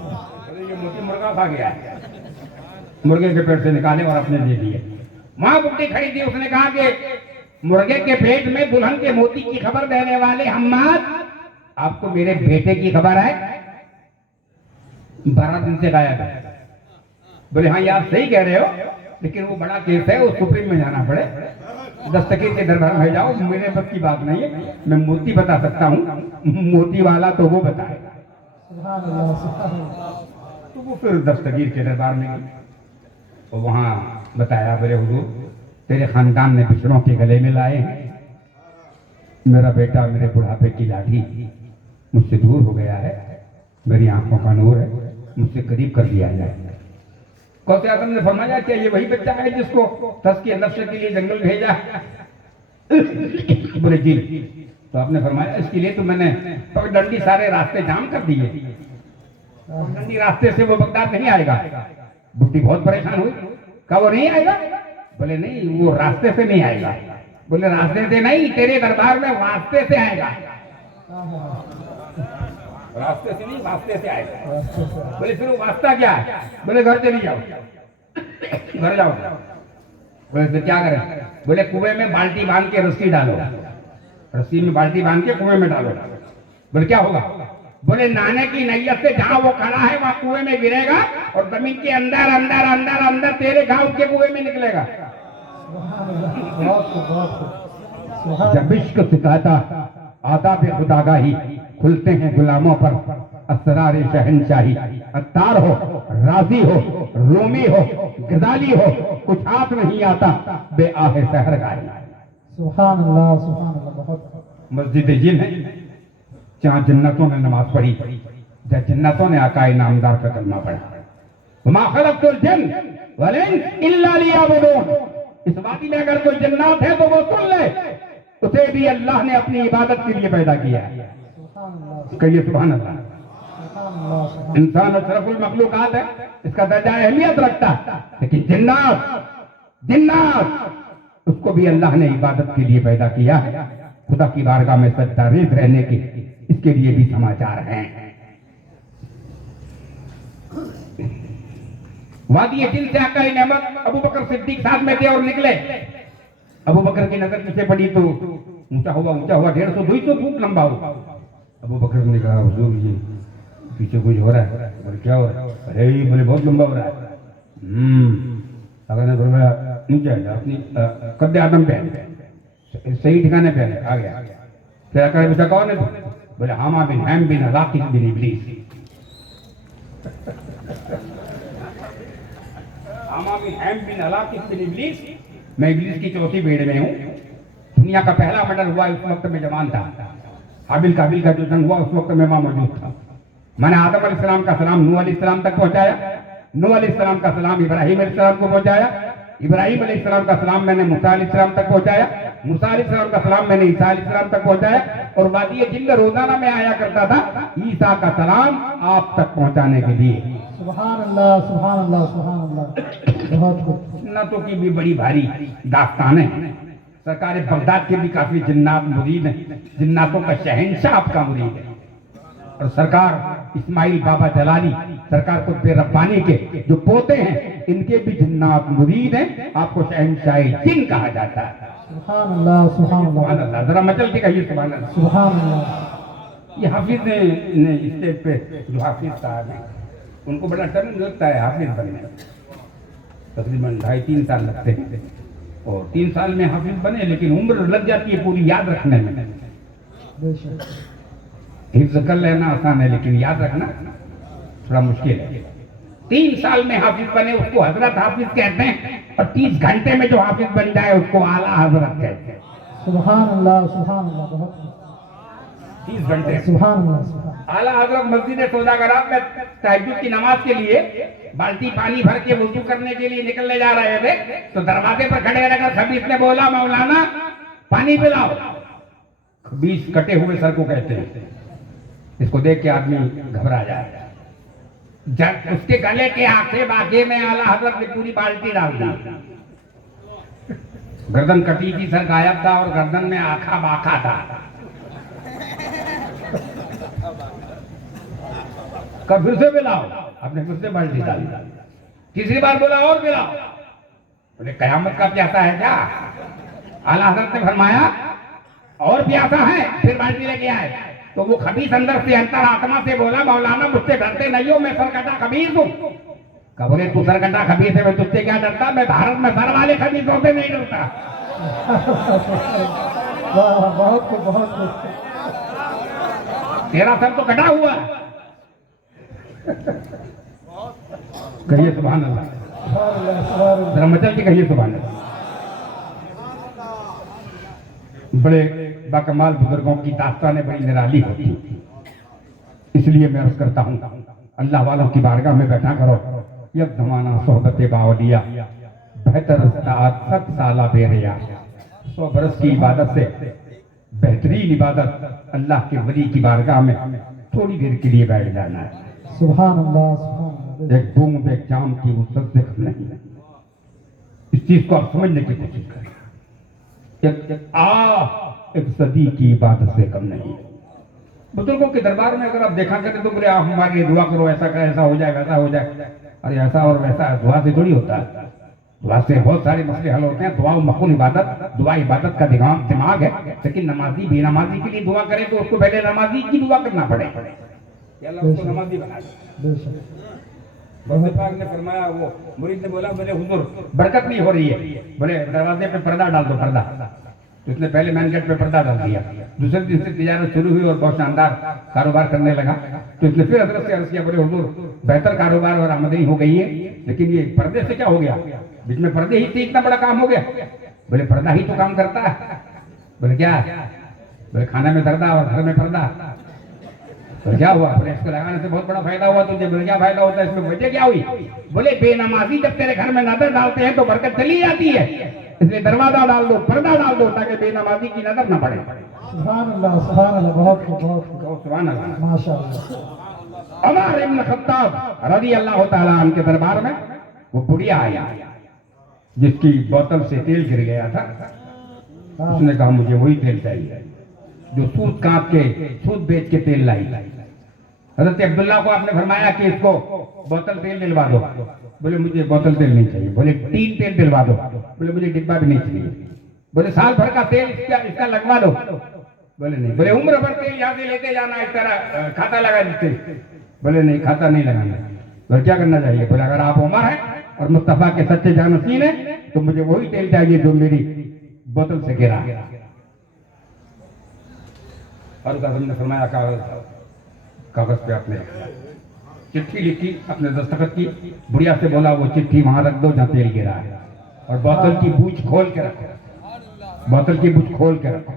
बोले ये मोती मुर्गा खा गया, मुर्गे के पेट से निकाले और अपने दे दिए। वहां बुढ़ी खड़ी थी, उसने कहा कि मुर्गे के पेट में दुल्हन के मोती की खबर देने वाले हम्माद, आपको मेरे बेटे की खबर है? 12 दिन से गायब है। बोले हाँ ये आप सही कह रहे हो, लेकिन वो बड़ा केस है, वो सुप्रीम में जाना पड़े, दस्तगीर के दरबार में जाओ, मेरे बस की बात नहीं है। मैं मोती बता सकता हूँ, मोती वाला तो वो बताएगा। सुभान अल्लाह, सुभान अल्लाह। तो वो फिर दस्तगीर के दरबार में गई और वहां बताया, बोले हुजूर तेरे खानदान ने बिछड़ों के गले में लाए हैं, मेरा बेटा मेरे बुढ़ापे की लाठी मुझसे दूर हो गया है, मेरी आंखों का नूर है, मुझसे करीब कर दिया जाए। गौसे आजम ने फरमाया क्या ये वही बच्चा है जिसको तस्के नफ्स के लिए जंगल भेजा? बोले जी। तो आपने फरमाया इसके लिए तो मैंने पगडंडी सारे रास्ते जाम कर दिए, पगडंडी रास्ते से वो बगदाद नहीं आएगा। बुढ़ी बहुत परेशान हुई, कहा वो नहीं आएगा? बोले नहीं वो रास्ते से नहीं आएगा। बोले रास्ते से नहीं, तेरे दरबार में वास्ते से आएगा। रास्ते से नहीं, वास्ते से आएगा। बोले फिर वो वास्ता क्या है? बोले घर चली जाओ, घर जाओ। बोले फिर क्या करें? बोले कुएं में बाल्टी बांध के रस्सी डालो, रस्सी में बाल्टी बांध के कुएं में डालो। बोले क्या होगा? बोले नहाने की नैयत से जहां वो खड़ा है वहां कुएं में गिरेगा और जमीन के अंदर अंदर अंदर अंदर तेरे गांव के कुएं में निकलेगा। जब इश्क सिखाता आदाब खुदागाही खुलते हैं गुलामों पर असरार शहनशाही। अत्तार हो, राजी हो, रूमी हो, गजाली हो, कुछ हाथ नहीं आता बेआहे सहरगाही। सुभान अल्लाह, सुभान अल्लाह। बहुत मस्जिद जिन है जहाँ जन्नतों ने नमाज पढ़ी, जहाँ जन्नतों ने आकाए नामदार का कलमा पढ़ा। मा खलक़तुल जिन्न वल इंस इल्ला लियअबुदून। इस वादी में अगर कोई जन्नत है तो वो सुन ले, उसे भी अल्लाह ने अपनी इबादत के लिए पैदा किया है। कहिए सुभान अल्लाह। इंसान अशरफुल मखलूकात है, इसका दर्जा अहमियत रखता है, लेकिन जिन्नात उसको भी अल्लाह ने इबादत के लिए पैदा किया है। खुदा की बारगाह में सज्जारेज रहने के इसके लिए भी समाचार हैं। वादी जिन से आका नेमत अबू बकर सिद्दीक साथ में थे और निकले। अबू बकर की नजर पीछे पड़ी तो ऊंचा हुआ 150-200 फुट लंबा हुआ। अबू बकर ने कहा हुजूर जी पीछे कुछ हो रहा है। बोले क्या हो रहा है? अरे बोले बहुत लंबा हो रहा है। अगर ने बोला नीचे आ अपनी कद्दे आदम पे सही ठिकाने पे आ गया। फिर आकर पूछा कौन है? बोले हामा बिन हैम बिन लाकिस बिन इब्लीस। हामा बिन हैम बिन लाकिस बिन इब्लीस, मैं इब्लीस की चौथी भीड़ में हूँ। दुनिया का पहला मर्डर हुआ उस वक्त में जवान था। हाबिल काबिल का जो जंग हुआ उस वक्त में वहां मौजूद था। मैंने आदम अलैहिस्सलाम का सलाम नूह अलैहिस्सलाम तक पहुंचाया, नूह अलैहिस्सलाम का सलाम इब्राहिम अलैहिस्सलाम को पहुंचाया, इब्राहिम अलैहिस्सलाम का सलाम मैंने मूसा अलैहिस्सलाम तक पहुंचाया, मूसा अलैहिस्सलाम का सलाम मैंने ईसा अलैहिस्सलाम तक पहुंचाया, और वादी जिन रोजाना में आया करता था ईसा का सलाम आप तक पहुंचाने के लिए। सुभान अल्लाह, सुभान अल्लाह, सुभान अल्लाह। बहुत कुछ जिन्नातों की भी बड़ी भारी दास्तान है। सरकार बगदाद के भी काफी जिन्नात मुरीद हैं। जिन्नातों का शहंशाह आपका मुरीद है। और सरकार इस्माइल बाबा जलाली सरकार कुतुब रब्बानी के जो पोते हैं इनके भी जिन्नात मुरीद हैं। आपको शहंशाह जिन कहा जाता है। सुभान अल्लाह, सुभान सुभान अल्लाह, अल्लाह। जरा मचल के कहिए सुभान अल्लाह। सुभान अल्लाह। ये हाफिज ने स्टेज पे जो हाफिज साहब हैं उनको बड़ा टाइम लगता है हाफिज बनने में। तकरीबन 2.5-3 साल लगते हैं और 3 साल में हाफिज बने, लेकिन उम्र लग जाती है पूरी याद रखने में। बेशक हिफ्ज कर लेना आसान है लेकिन याद रखना थोड़ा मुश्किल है। 3 साल में हाफिज बने उसको हजरत हाफिज कहते हैं, और 30 घंटे में जो हाफिज बन जाए उसको आला हजरत कहते हैं। सुभान अल्लाह, सुभान अल्लाह। बहुत 30 घंटे सुभान अल्लाह, सुभान आला हजरत मस्जिद सौदागरात में तहज्जुद की नमाज के लिए बाल्टी पानी भर के वुजू करने के लिए निकलने जा रहे थे तो दरवाजे पर खड़े रहकर खबीस ने बोला मौलाना पानी पिलाओ। खबीस कटे हुए सर को कहते हैं। इसको देख के आदमी घबरा जाए। जब उसके गले के आखे बागे में आला हजरत ने पूरी बाल्टी डाल दी। गर्दन कटी थी, सर गायब था और गर्दन में आखा बाखा था। कब फिर से पिलाओ, आपने फिर से बाल्टी डाली। तीसरी बार बोला और पिलाओ। बोले कयामत का प्यासा है क्या? आला हजरत ने फरमाया और प्यासा है, फिर बाल्टी लेके आए। तो वो खबीस अंदर से अंतर आत्मा से बोला मौलाना मुझसे डरते नहीं हो, मैं सरकटा खबीस हूँ। कहा बोले तू सरकटा खबीस है, मैं तुझसे क्या डरता? मैं भारत में सर वाले खबीसों से नहीं डरता। वाह, बहुत कुछ, बहुत कुछ। तेरा सर तो कटा हुआ है। कहिए सुभान अल्लाह। सुभान अल्लाह, सुभान अल्लाह। जरा मचल के कहिए सुभान अल्लाह। बड़े बाकमाल बुजुर्गों की दास्तानें बड़ी निराली होती हैं। इसलिए मैं अर्ज करता हूँ अल्लाह वालों की बारगाह में बैठा करो। यह जमाना सोहबत बावलिया बेहतर उस्ताद 7 साला बेरिया। 100 बरस की इबादत से बेहतरीन इबादत अल्लाह के वली की बारगाह में थोड़ी देर के लिए बैठ जाना है। सुभान अल्लाह, सुभान अल्लाह। एक बूंद एक जाम की वसअत से कम नहीं है। इस चीज को आप समझने की कोशिश करें। एक सदी की इबादत से कम नहीं है। बुजुर्गों के दरबार में अगर आप देखा करें तो बोले आप हमारे लिए दुआ करो, ऐसा कर, ऐसा हो जाए, वैसा हो जाए। अरे ऐसा और वैसा दुआ से थोड़ी होता है। दुआ से बहुत सारे मसले हल होते हैं। दुआ मखून इबादत, दुआ इबादत का दिमाग है। लेकिन नमाजी बेनमाजी के लिए दुआ करे तो उसको पहले नमाजी की दुआ करना पड़े। कि अल्लाह उसको नमाजी बना दे। बेशक गौसे पाक ने फरमाया, वो मुरीद ने बोला, बोले हुजूर बरकत नहीं हो रही है, बोले दरवाजे पे पर्दा डाल दो, पर्दा। तो उसने पहले मैन गेट पे पर्दा डाल दिया। दूसरे दिन से तिजारत शुरू हुई और बहुत शानदार कारोबार करने लगा। तो उसने फिर हजरत से अर्ज किया, बोले हुजूर बेहतर कारोबार और आमदनी हो गई है, लेकिन ये पर्दे से क्या हो गया, बीच में पर्दे ही से इतना बड़ा काम हो गया। बोले पर्दा ही तो काम करता है। बोले क्या? बोले खाना में पर्दा और घर में पर्दा। तो क्या हुआ? बोले इसको लगाने से बहुत बड़ा फायदा हुआ तुझे। बोले क्या फायदा होता है इसमें? वजह क्या हुई? बोले बेनमाजी जब तेरे घर में नजर डालते हैं तो बरकत चली जाती है, इसलिए दरवाजा डाल दो, पर्दा डाल दो, ताकि बेनमाजी की नजर न पड़े। सुभान अल्लाह, बहुत खूब, बहुत खूब, सुभान अल्लाह। माशाअल्लाह। उमर इब्न खत्ताब रज़ी अल्लाह तआला अन्हु के दरबार में वो बुढ़िया आया जिसकी बोतल से तेल गिर गया था। उसने कहा मुझे वही तेल चाहिए जो सूद काट के, सूद बेच के तेल लाई। हजरत अब्दुल्ला को आपने फरमाया कि इसको बोतल तेल दिलवा दो। बोले मुझे बोतल तेल नहीं चाहिए। बोले टीन तेल दिलवा दो। बोले मुझे डिब्बा भी नहीं चाहिए। बोले साल भर का तेल इसका लगवा दो। बोले नहीं। बोले उम्र भर तेल यहाँ से लेते जाना, इस तरह खाता लगा देते। बोले नहीं, खाता नहीं लगाना। बोले क्या करना चाहिए? बोले अगर आप उमर हैं और मुस्तफा के सच्चे जानशीन हैं तो मुझे वही तेल चाहिए जो मेरी बोतल से गिरा। और हमने फरमाया कागज पे आपने चिट्ठी लिखी, अपने दस्तखत की, बुढ़िया से बोला वो चिट्ठी वहां रख दो जहाँ तेल गिरा है, और बोतल की बूझ खोल के रखो। बोतल की बूझ खोल के रखो।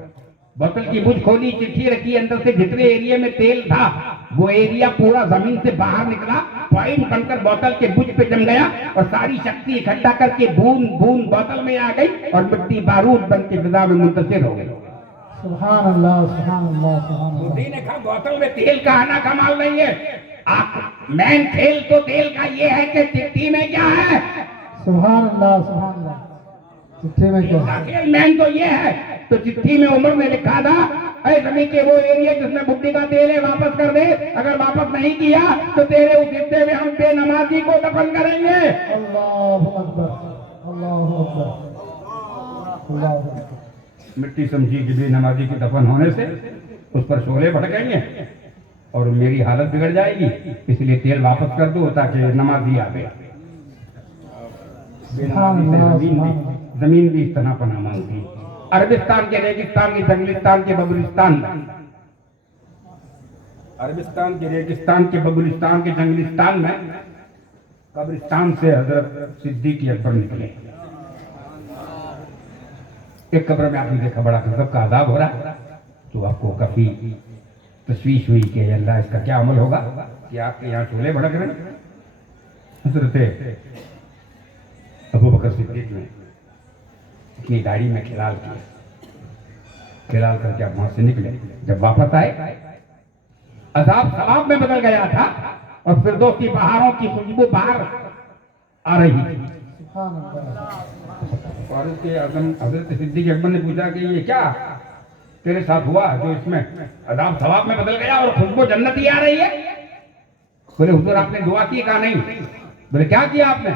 बोतल की बूझ खोली, चिट्ठी रखी, अंदर से जितने एरिया में तेल था वो एरिया पूरा जमीन से बाहर निकला, पॉइंट बनकर बोतल के बूझ पे जम गया, और सारी शक्ति इकट्ठा करके बूंद बूंद बोतल में आ गई और मिट्टी बारूद बन के फिजा में मुंतशिर हो गई। सुभान अल्लाह, सुभान अल्लाह, सुभान अल्लाह। मोदी ने कहा बोतल में तेल का आना कमाल नहीं है, मेन खेल तो तेल का ये है कि चिट्ठी में क्या है। सुभान अल्लाह, सुभान अल्लाह। चिट्ठी में क्या है? खेल मेन तो ये है। तो चिट्ठी में उमर ने लिखा था, अरे जमीन के वो एरिया जिसमें बुड्ढी का तेल है वापस कर दे, अगर वापस नहीं किया तो तेरे उस हिस्से में हम बेनमाजी को दफन करेंगे। अल्लाहु अकबर, अल्लाहु अकबर, अल्लाहु अकबर। मिट्टी समझी कि बेनमाजी के दफन होने से उस पर शोले भड़केंगे और मेरी हालत बिगड़ जाएगी, इसलिए तेल वापस कर दो ताकि नमाजी आ गया। जमीन भी इस तरह पनाह मांगती। अरबिस्तान के रेगिस्तान के जंगलिस्तान के बबुलिस्तान में, अरबिस्तान के रेगिस्तान के बबुलिस्तान के जंगलिस्तान में कब्रिस्तान से हजरत सिद्दीक अकबर निकले। एक कब्र में आपने देखा बड़ा गजब का अजाब हो रहा है, तो आपको काफी तशवीश हुई कि अल्लाह इसका क्या अमल होगा कि आपके यहाँ चूल्हे भड़क रहे। हजरत अबू बकर सिद्दीक ने अपनी दाढ़ी में खिलाल किया, खिलाल करके आप वहां से निकले। जब वापस आए अजाब सवाब में बदल गया था और फिरदौस की बहारों की खुशबू बाहर आ रही थी। सुभान अल्लाह। फारूक आजम हजरत सिद्दीक अकबर ने पूछा कि ये क्या तेरे साथ हुआ जो इसमें अजाब सवाब में बदल गया और खुशबू जन्नती आ रही है? बोले हुजूर आपने दुआ की? कहा नहीं। बोले क्या किया आपने?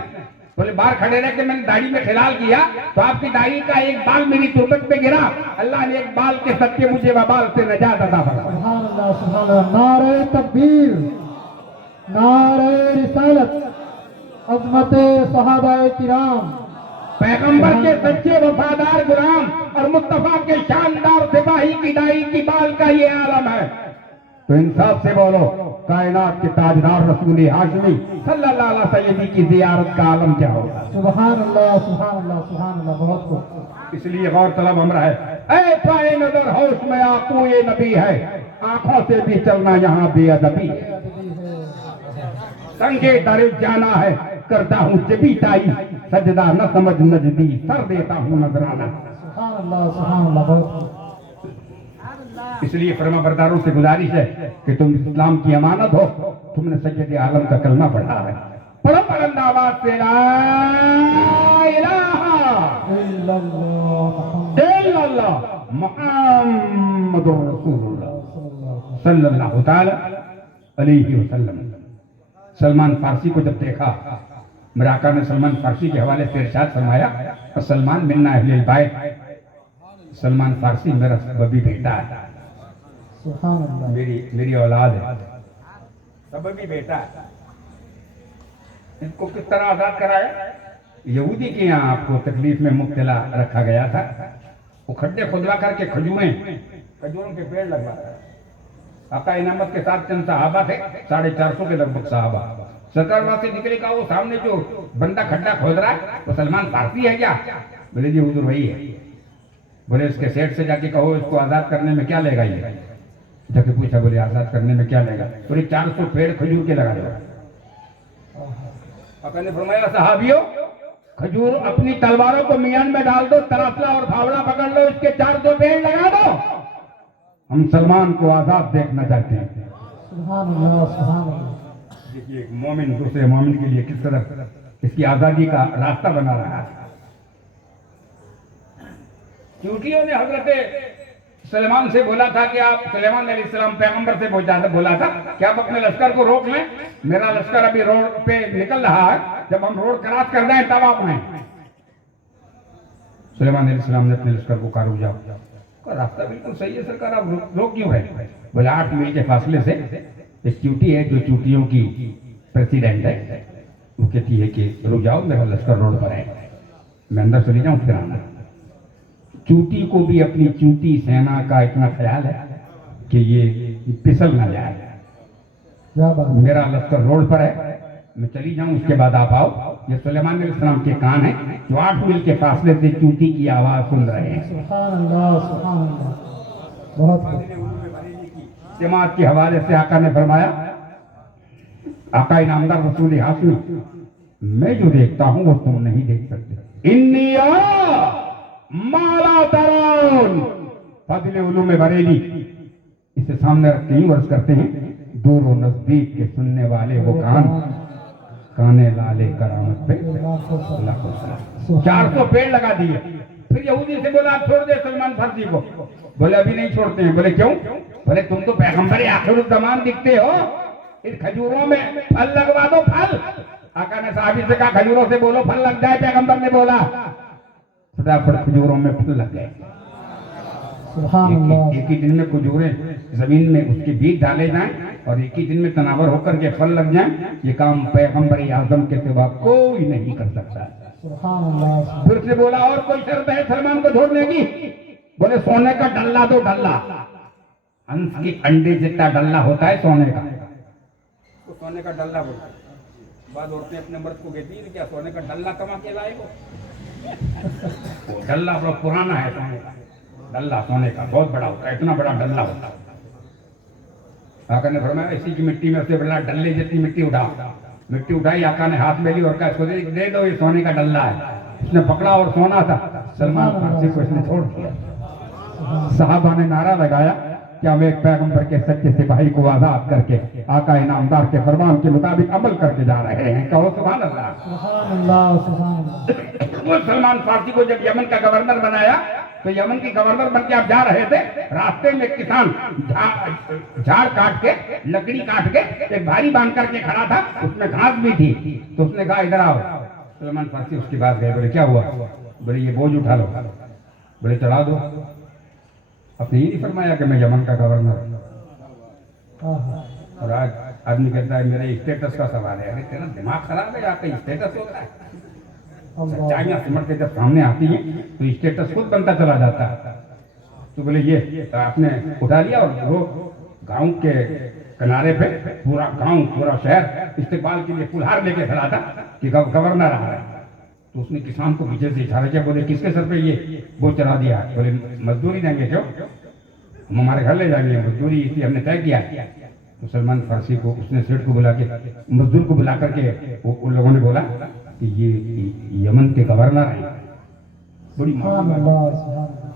बोले बाहर खड़े रह के मैंने दाढ़ी में खिलाल किया तो आपकी दाढ़ी का एक बाल मेरी तुरबत पे गिरा, अल्लाह ने एक बाल के सत्य मुझे वबाल से नजात अता फरमाई। सुभान अल्लाह, सुभान अल्लाह। नारे तकबीर, नारे रिसालत, अज़मत सहाबाए किराम, पैगंबर के सच्चे वफादार गुलाम और मुस्तफा के शानदार सिपाही की दाई की बाल का ये आलम है। तो इंसाफ से बोलो, कायनात के ताजदार रसूल हाशमी सल्लल्लाहु अलैहि वसल्लम की जियारत का आलम क्या होगा? सुभान अल्लाह, सुभान अल्लाह, सुभान अल्लाह। बहुत खूब। इसलिए गौर तलब अमर है, ऐ पाए नजर होश में आंखों ये नबी है, आंखों से भी चलना यहाँ बेअदबी है। संगे दर जाना है करता हूँ जबी ताई, सजदा न समझ नजदी सर देता हूँ नजराना। सुभान अल्लाह, सुभान अल्लाह। बहुत खूब। इसलिए फरमा बरदारों से गुजारिश है कि तुम इस्लाम की अमानत हो, तुमने सैयद आलम का कलमा पढ़ा है, पढ़ो बुलंद आवाज से ला इलाहा इल्लल्लाह मुहम्मदुर रसूलुल्लाह सल्लल्लाहु तआला अलैहि वसल्लम। सलमान फारसी को जब देखा, मेरे आका ने सलमान फारसी के हवाले से इरशाद फरमाया, और सलमान मिन्ना अहले बैत, सलमान फारसी मेरा बबी बेटा है, सुभान अल्लाह। मेरी औलाद है। सबबी बेटा है। इसको किस तरह आजाद कराया? यहूदी के यहाँ आपको तकलीफ में मुब्तला रखा गया था। वो खड्डे खुदवा करके खजूरों के पेड़ लगवाता है। आका इनामत के साथ चंद सहाबा थे, 450 के लगभग सहाबा। सरकार से निकले का वो सामने जो बंदा खड्डा खोद रहा है वो सलमान फारसी है क्या? बोले जी हुजूर वही है। बोले इसके सेठ से जाके कहो इसको आजाद करने में क्या लेगा ये? जाके पूछा, बोले आजाद करने में क्या लेगा? बोले 400 पेड़ खजूर के लगा दो। आका ने फरमाया सहाबियों, खजूर अपनी तलवारों को मियान में डाल दो, तरासला और फावड़ा पकड़ लो, इसके 400 पेड़ लगा दो। हम सलमान को आजाद देखना चाहते हैं। सुभान अल्लाह, सुभान अल्लाह। देखिए एक मोमिन दूसरे मोमिन के लिए किस तरह इसकी आजादी का रास्ता बना रहा है। चूटियों ने हजरत सुलेमान से बोला था कि आप सुलेमान अलैहिस्सलाम पैगंबर से बोला था कि आप अपने लश्कर को रोक लें, मेरा लश्कर अभी रोड पे निकल रहा है, जब हम रोड क्रॉस कर दें तब आप आए। सुलेमान अलैहिस्सलाम ने अपने लश्कर को कहा रुक जाओ। रास्ता बिल्कुल सही है सरकार, आप रोक क्यों है? बोले 8 मील के फासले से एक चूटी है जो चूटियों की प्रेसिडेंट है, वो कहती है कि रुक जाओ, मेरा लश्कर रोड पर है, मैं अंदर चली जाऊं फिर आना। चूटी को भी अपनी चूटी सेना का इतना ख्याल है कि ये फिसल ना जाए। क्या बात, मेरा लश्कर रोड पर है, मैं चली जाऊं, उसके बाद आप आओ। ये सुलेमान अलैहिस्सलाम के कान हैं जो 8 मील के फासले से चूटी की आवाज सुन रहे हैं। सुभान अल्लाह, सुभान अल्लाह। बहुत खूब। जमात के हवाले से आका ने फरमाया, आका इनामदार रसूल हाशमी, मैं जो देखता हूं वो तुम नहीं देख सकते। इन्निया माला तराउन फज़िल उलूम बरेली, इसे सामने रखते ही वर्ष करते हैं, दूर और नजदीक के सुनने वाले वो काने लाले करामत पे लाखों सलाम। 400 पेड़ लगा दिए। फिर यहूदी से बोला आप छोड़ दे सलमान फारसी को। बोले अभी नहीं छोड़ते हैं। बोले क्यों? बोले तुम तो पैगंबर आखिरुज़्ज़मान दिखते हो, इन खजूरों में फल लगवा दो, फल। आका ने साहबी से कहा खजूरों से बोलो फल लग जाए। पैगंबर ने बोला फटाफट खजूरों में फल लग गए। एक ही दिन में खजूरें जमीन में उसके बीज डाले जाएं और एक ही दिन में तनावर होकर के फल लग जाएं, ये काम पैगंबर आजम के सिवा कोई नहीं कर सकता। फिर से बोला और कोई शर्त है सलमान को छोड़ने की? बोले सोने का डल्ला दो, डल्ला हंस के अंडे जितना डल्ला होता है सोने का, तो सोने का डल्ला बोलता है। बाद औरतें अपने मर्द को कहती है क्या सोने का डल्ला कमा के लाए वो डल्ला बड़ा पुराना है, सोने का डल्ला सोने का बहुत बड़ा होता है, इतना बड़ा डल्ला होता है। आका ने फरमाया इसी की मिट्टी में से बड़ा डल्ले जितनी मिट्टी उठाई। आका ने हाथ में ली और कहा इसको दे दो, ये सोने का डल्ला है। इसने पकड़ा और सोना था। सलमान फारसी को इसने छोड़ दिया। साहबा ने नारा लगाया कि हम एक पैगंबर के सच्चे सिपाही को आजाद करके आका इनामदार के फरमान के मुताबिक अमल करके जा रहे हैं। कहो सुभान अल्लाह, सुभान अल्लाह, सुभान अल्लाह। वो सलमान फारसी को जब यमन का गवर्नर बनाया तो यमन की गवर्नर बन के आप जा रहे थे, रास्ते में किसान झाड़ काट के लकड़ी काट के एक भारी बांध करके खड़ा था, उसमें घास भी थी, तो उसने कहा इधर आओ। सलमान फारसी उसके पास गए। बोले क्या हुआ? बोले ये बोझ उठा लो। बोले चढ़ा दो। आपने ये नहीं फरमाया कि मैं यमन का गवर्नर हूं? और आज आदमी कहता है मेरे स्टेटस का सवाल है। अरे तेरा दिमाग खराब है, आपका स्टेटस होता है। सच्चाइयां सिमट के जब सामने आती हैं तो स्टेटस खुद बनता चला जाता है। तो बोले ये आपने उठा लिया और वो गांव के किनारे पे पूरा गांव पूरा शहर इस्तेमाल के लिए फुलहार लेके खड़ा था कि गवर्नर आ रहा है। तो उसने किसान को पीछे से इशारा किया। बोले किसके सर पे ये वो चढ़ा दिया? बोले मजदूरी देंगे क्यों, हम हमारे घर ले जाएंगे, मजदूरी इसलिए हमने तय किया। तो सलमान फारसी को उसने सेठ को बुला के मजदूर को बुला करके उन लोगों ने बोला कि ये यमन के गवर्नर हैं। बड़ी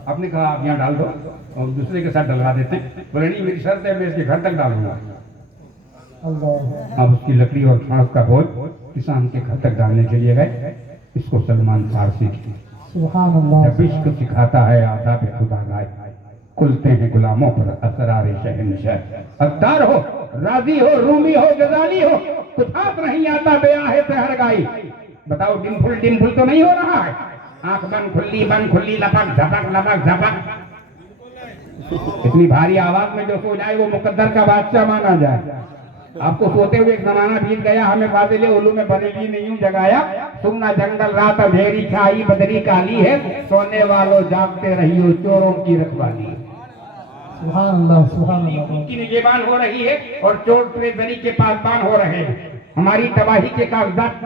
आपने कहा आप यहाँ डाल दो और दूसरे के साथ डलवा देते। बोले नहीं मेरी शर्त है, मैं इसके घर तक डालूंगा। अब उसकी लकड़ी और घास का बोझ किसान के घर तक डालने के लिए गए। इसको सलमान फारसी जब इश्क सिखाता है आदाब खुदा गाय, खुलते हैं गुलामों पर असरारे शहनशाह। अख्तार हो, राजी हो, रूमी हो, गजाली हो, कुछ हाथ नहीं आता बेआहे सहर गाई। बताओ डिम्फुल तो नहीं हो रहा है? आंख बंद खुल्ली लपक झपक। इतनी भारी आवाज में जो सो जाए वो मुकद्दर का बादशाह माना जाए। आपको सोते हुए एक जमाना बीत गया, हमें फाजिल उलूम में बरेली ने यूं जगाया, सुनना जंगल रात अंधेरी छाई बदरी काली है, सोने वालों जागते रहियो चोरों की रखवाली है। सुभान अल्लाह, सुभान अल्लाह। उनकी निगहबान हो रही है और चोर ट्रेजरी के पासबान हो रहे हैं। हमारी तबाही के कागजात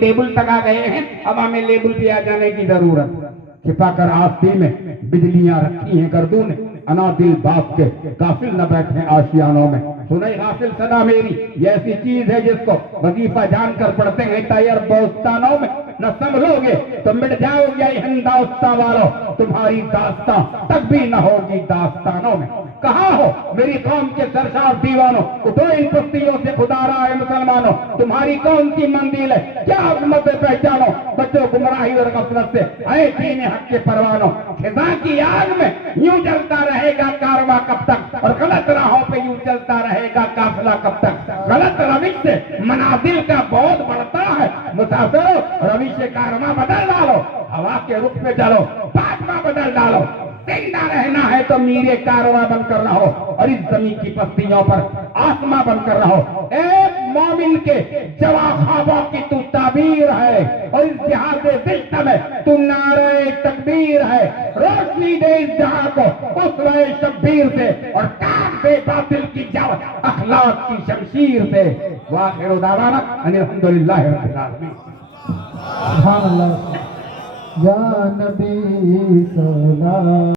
टेबल तक आ गए हैं, अब हमें लेबल पे आ जाने की जरूरत। छिपा कर आस्ती में बिजलियां रखी हैं गर्दू ने, अनादिल बाप के काफिल न बैठे आशियानों में। सुनाई गाफिल सदा मेरी, ये ऐसी चीज है जिसको वजीफा जानकर पढ़ते हैं तैयार बोस्तानों में। न संभलोगे तो मिट जाओगे हिंदुस्तान वालों, तुम्हारी दास्तां तक भी न होगी दास्तानों में। कहाँ हो मेरी कौम के सरशार दीवानों, उठो इन पस्तियों से खुदारा है मुसलमानों। तुम्हारी कौन सी मंजिल है, क्या अजमत पहचानो, बच्चों गुमराही और गफलत से आए दीन हक के परवानों। खिजा की आग में यूं जलता रहेगा कारवां कब तक, और गलत राहों पे यूं चलता रहेगा काफिला कब तक। गलत रविश से मनाजिल का बहुत बढ़ता है, मुसाफिरों रविश से कारवां बदल डालो, हवा के रुख पे चलो, फातमा बदल डालो। जिंदा रहना है तो मीरे कारवां बनकर रहो, और इस जमीन की पस्तियों पर आसमां बनकर रहो। एक मोमिन के जवा ख्वाबों की तू ताबीर है, और इस जिहाद जिस्त में तू नारे तकबीर है। रोशनी दे इस जहां को उस वह शब्बीर से, और काट दे बातिल की जव अखलाक की शमशीर से। वाखिर दावाना अनिल हम्दुलिल्लाहि रब्बिल आलमीन। सुभान अल्लाह। या नबी सलाम।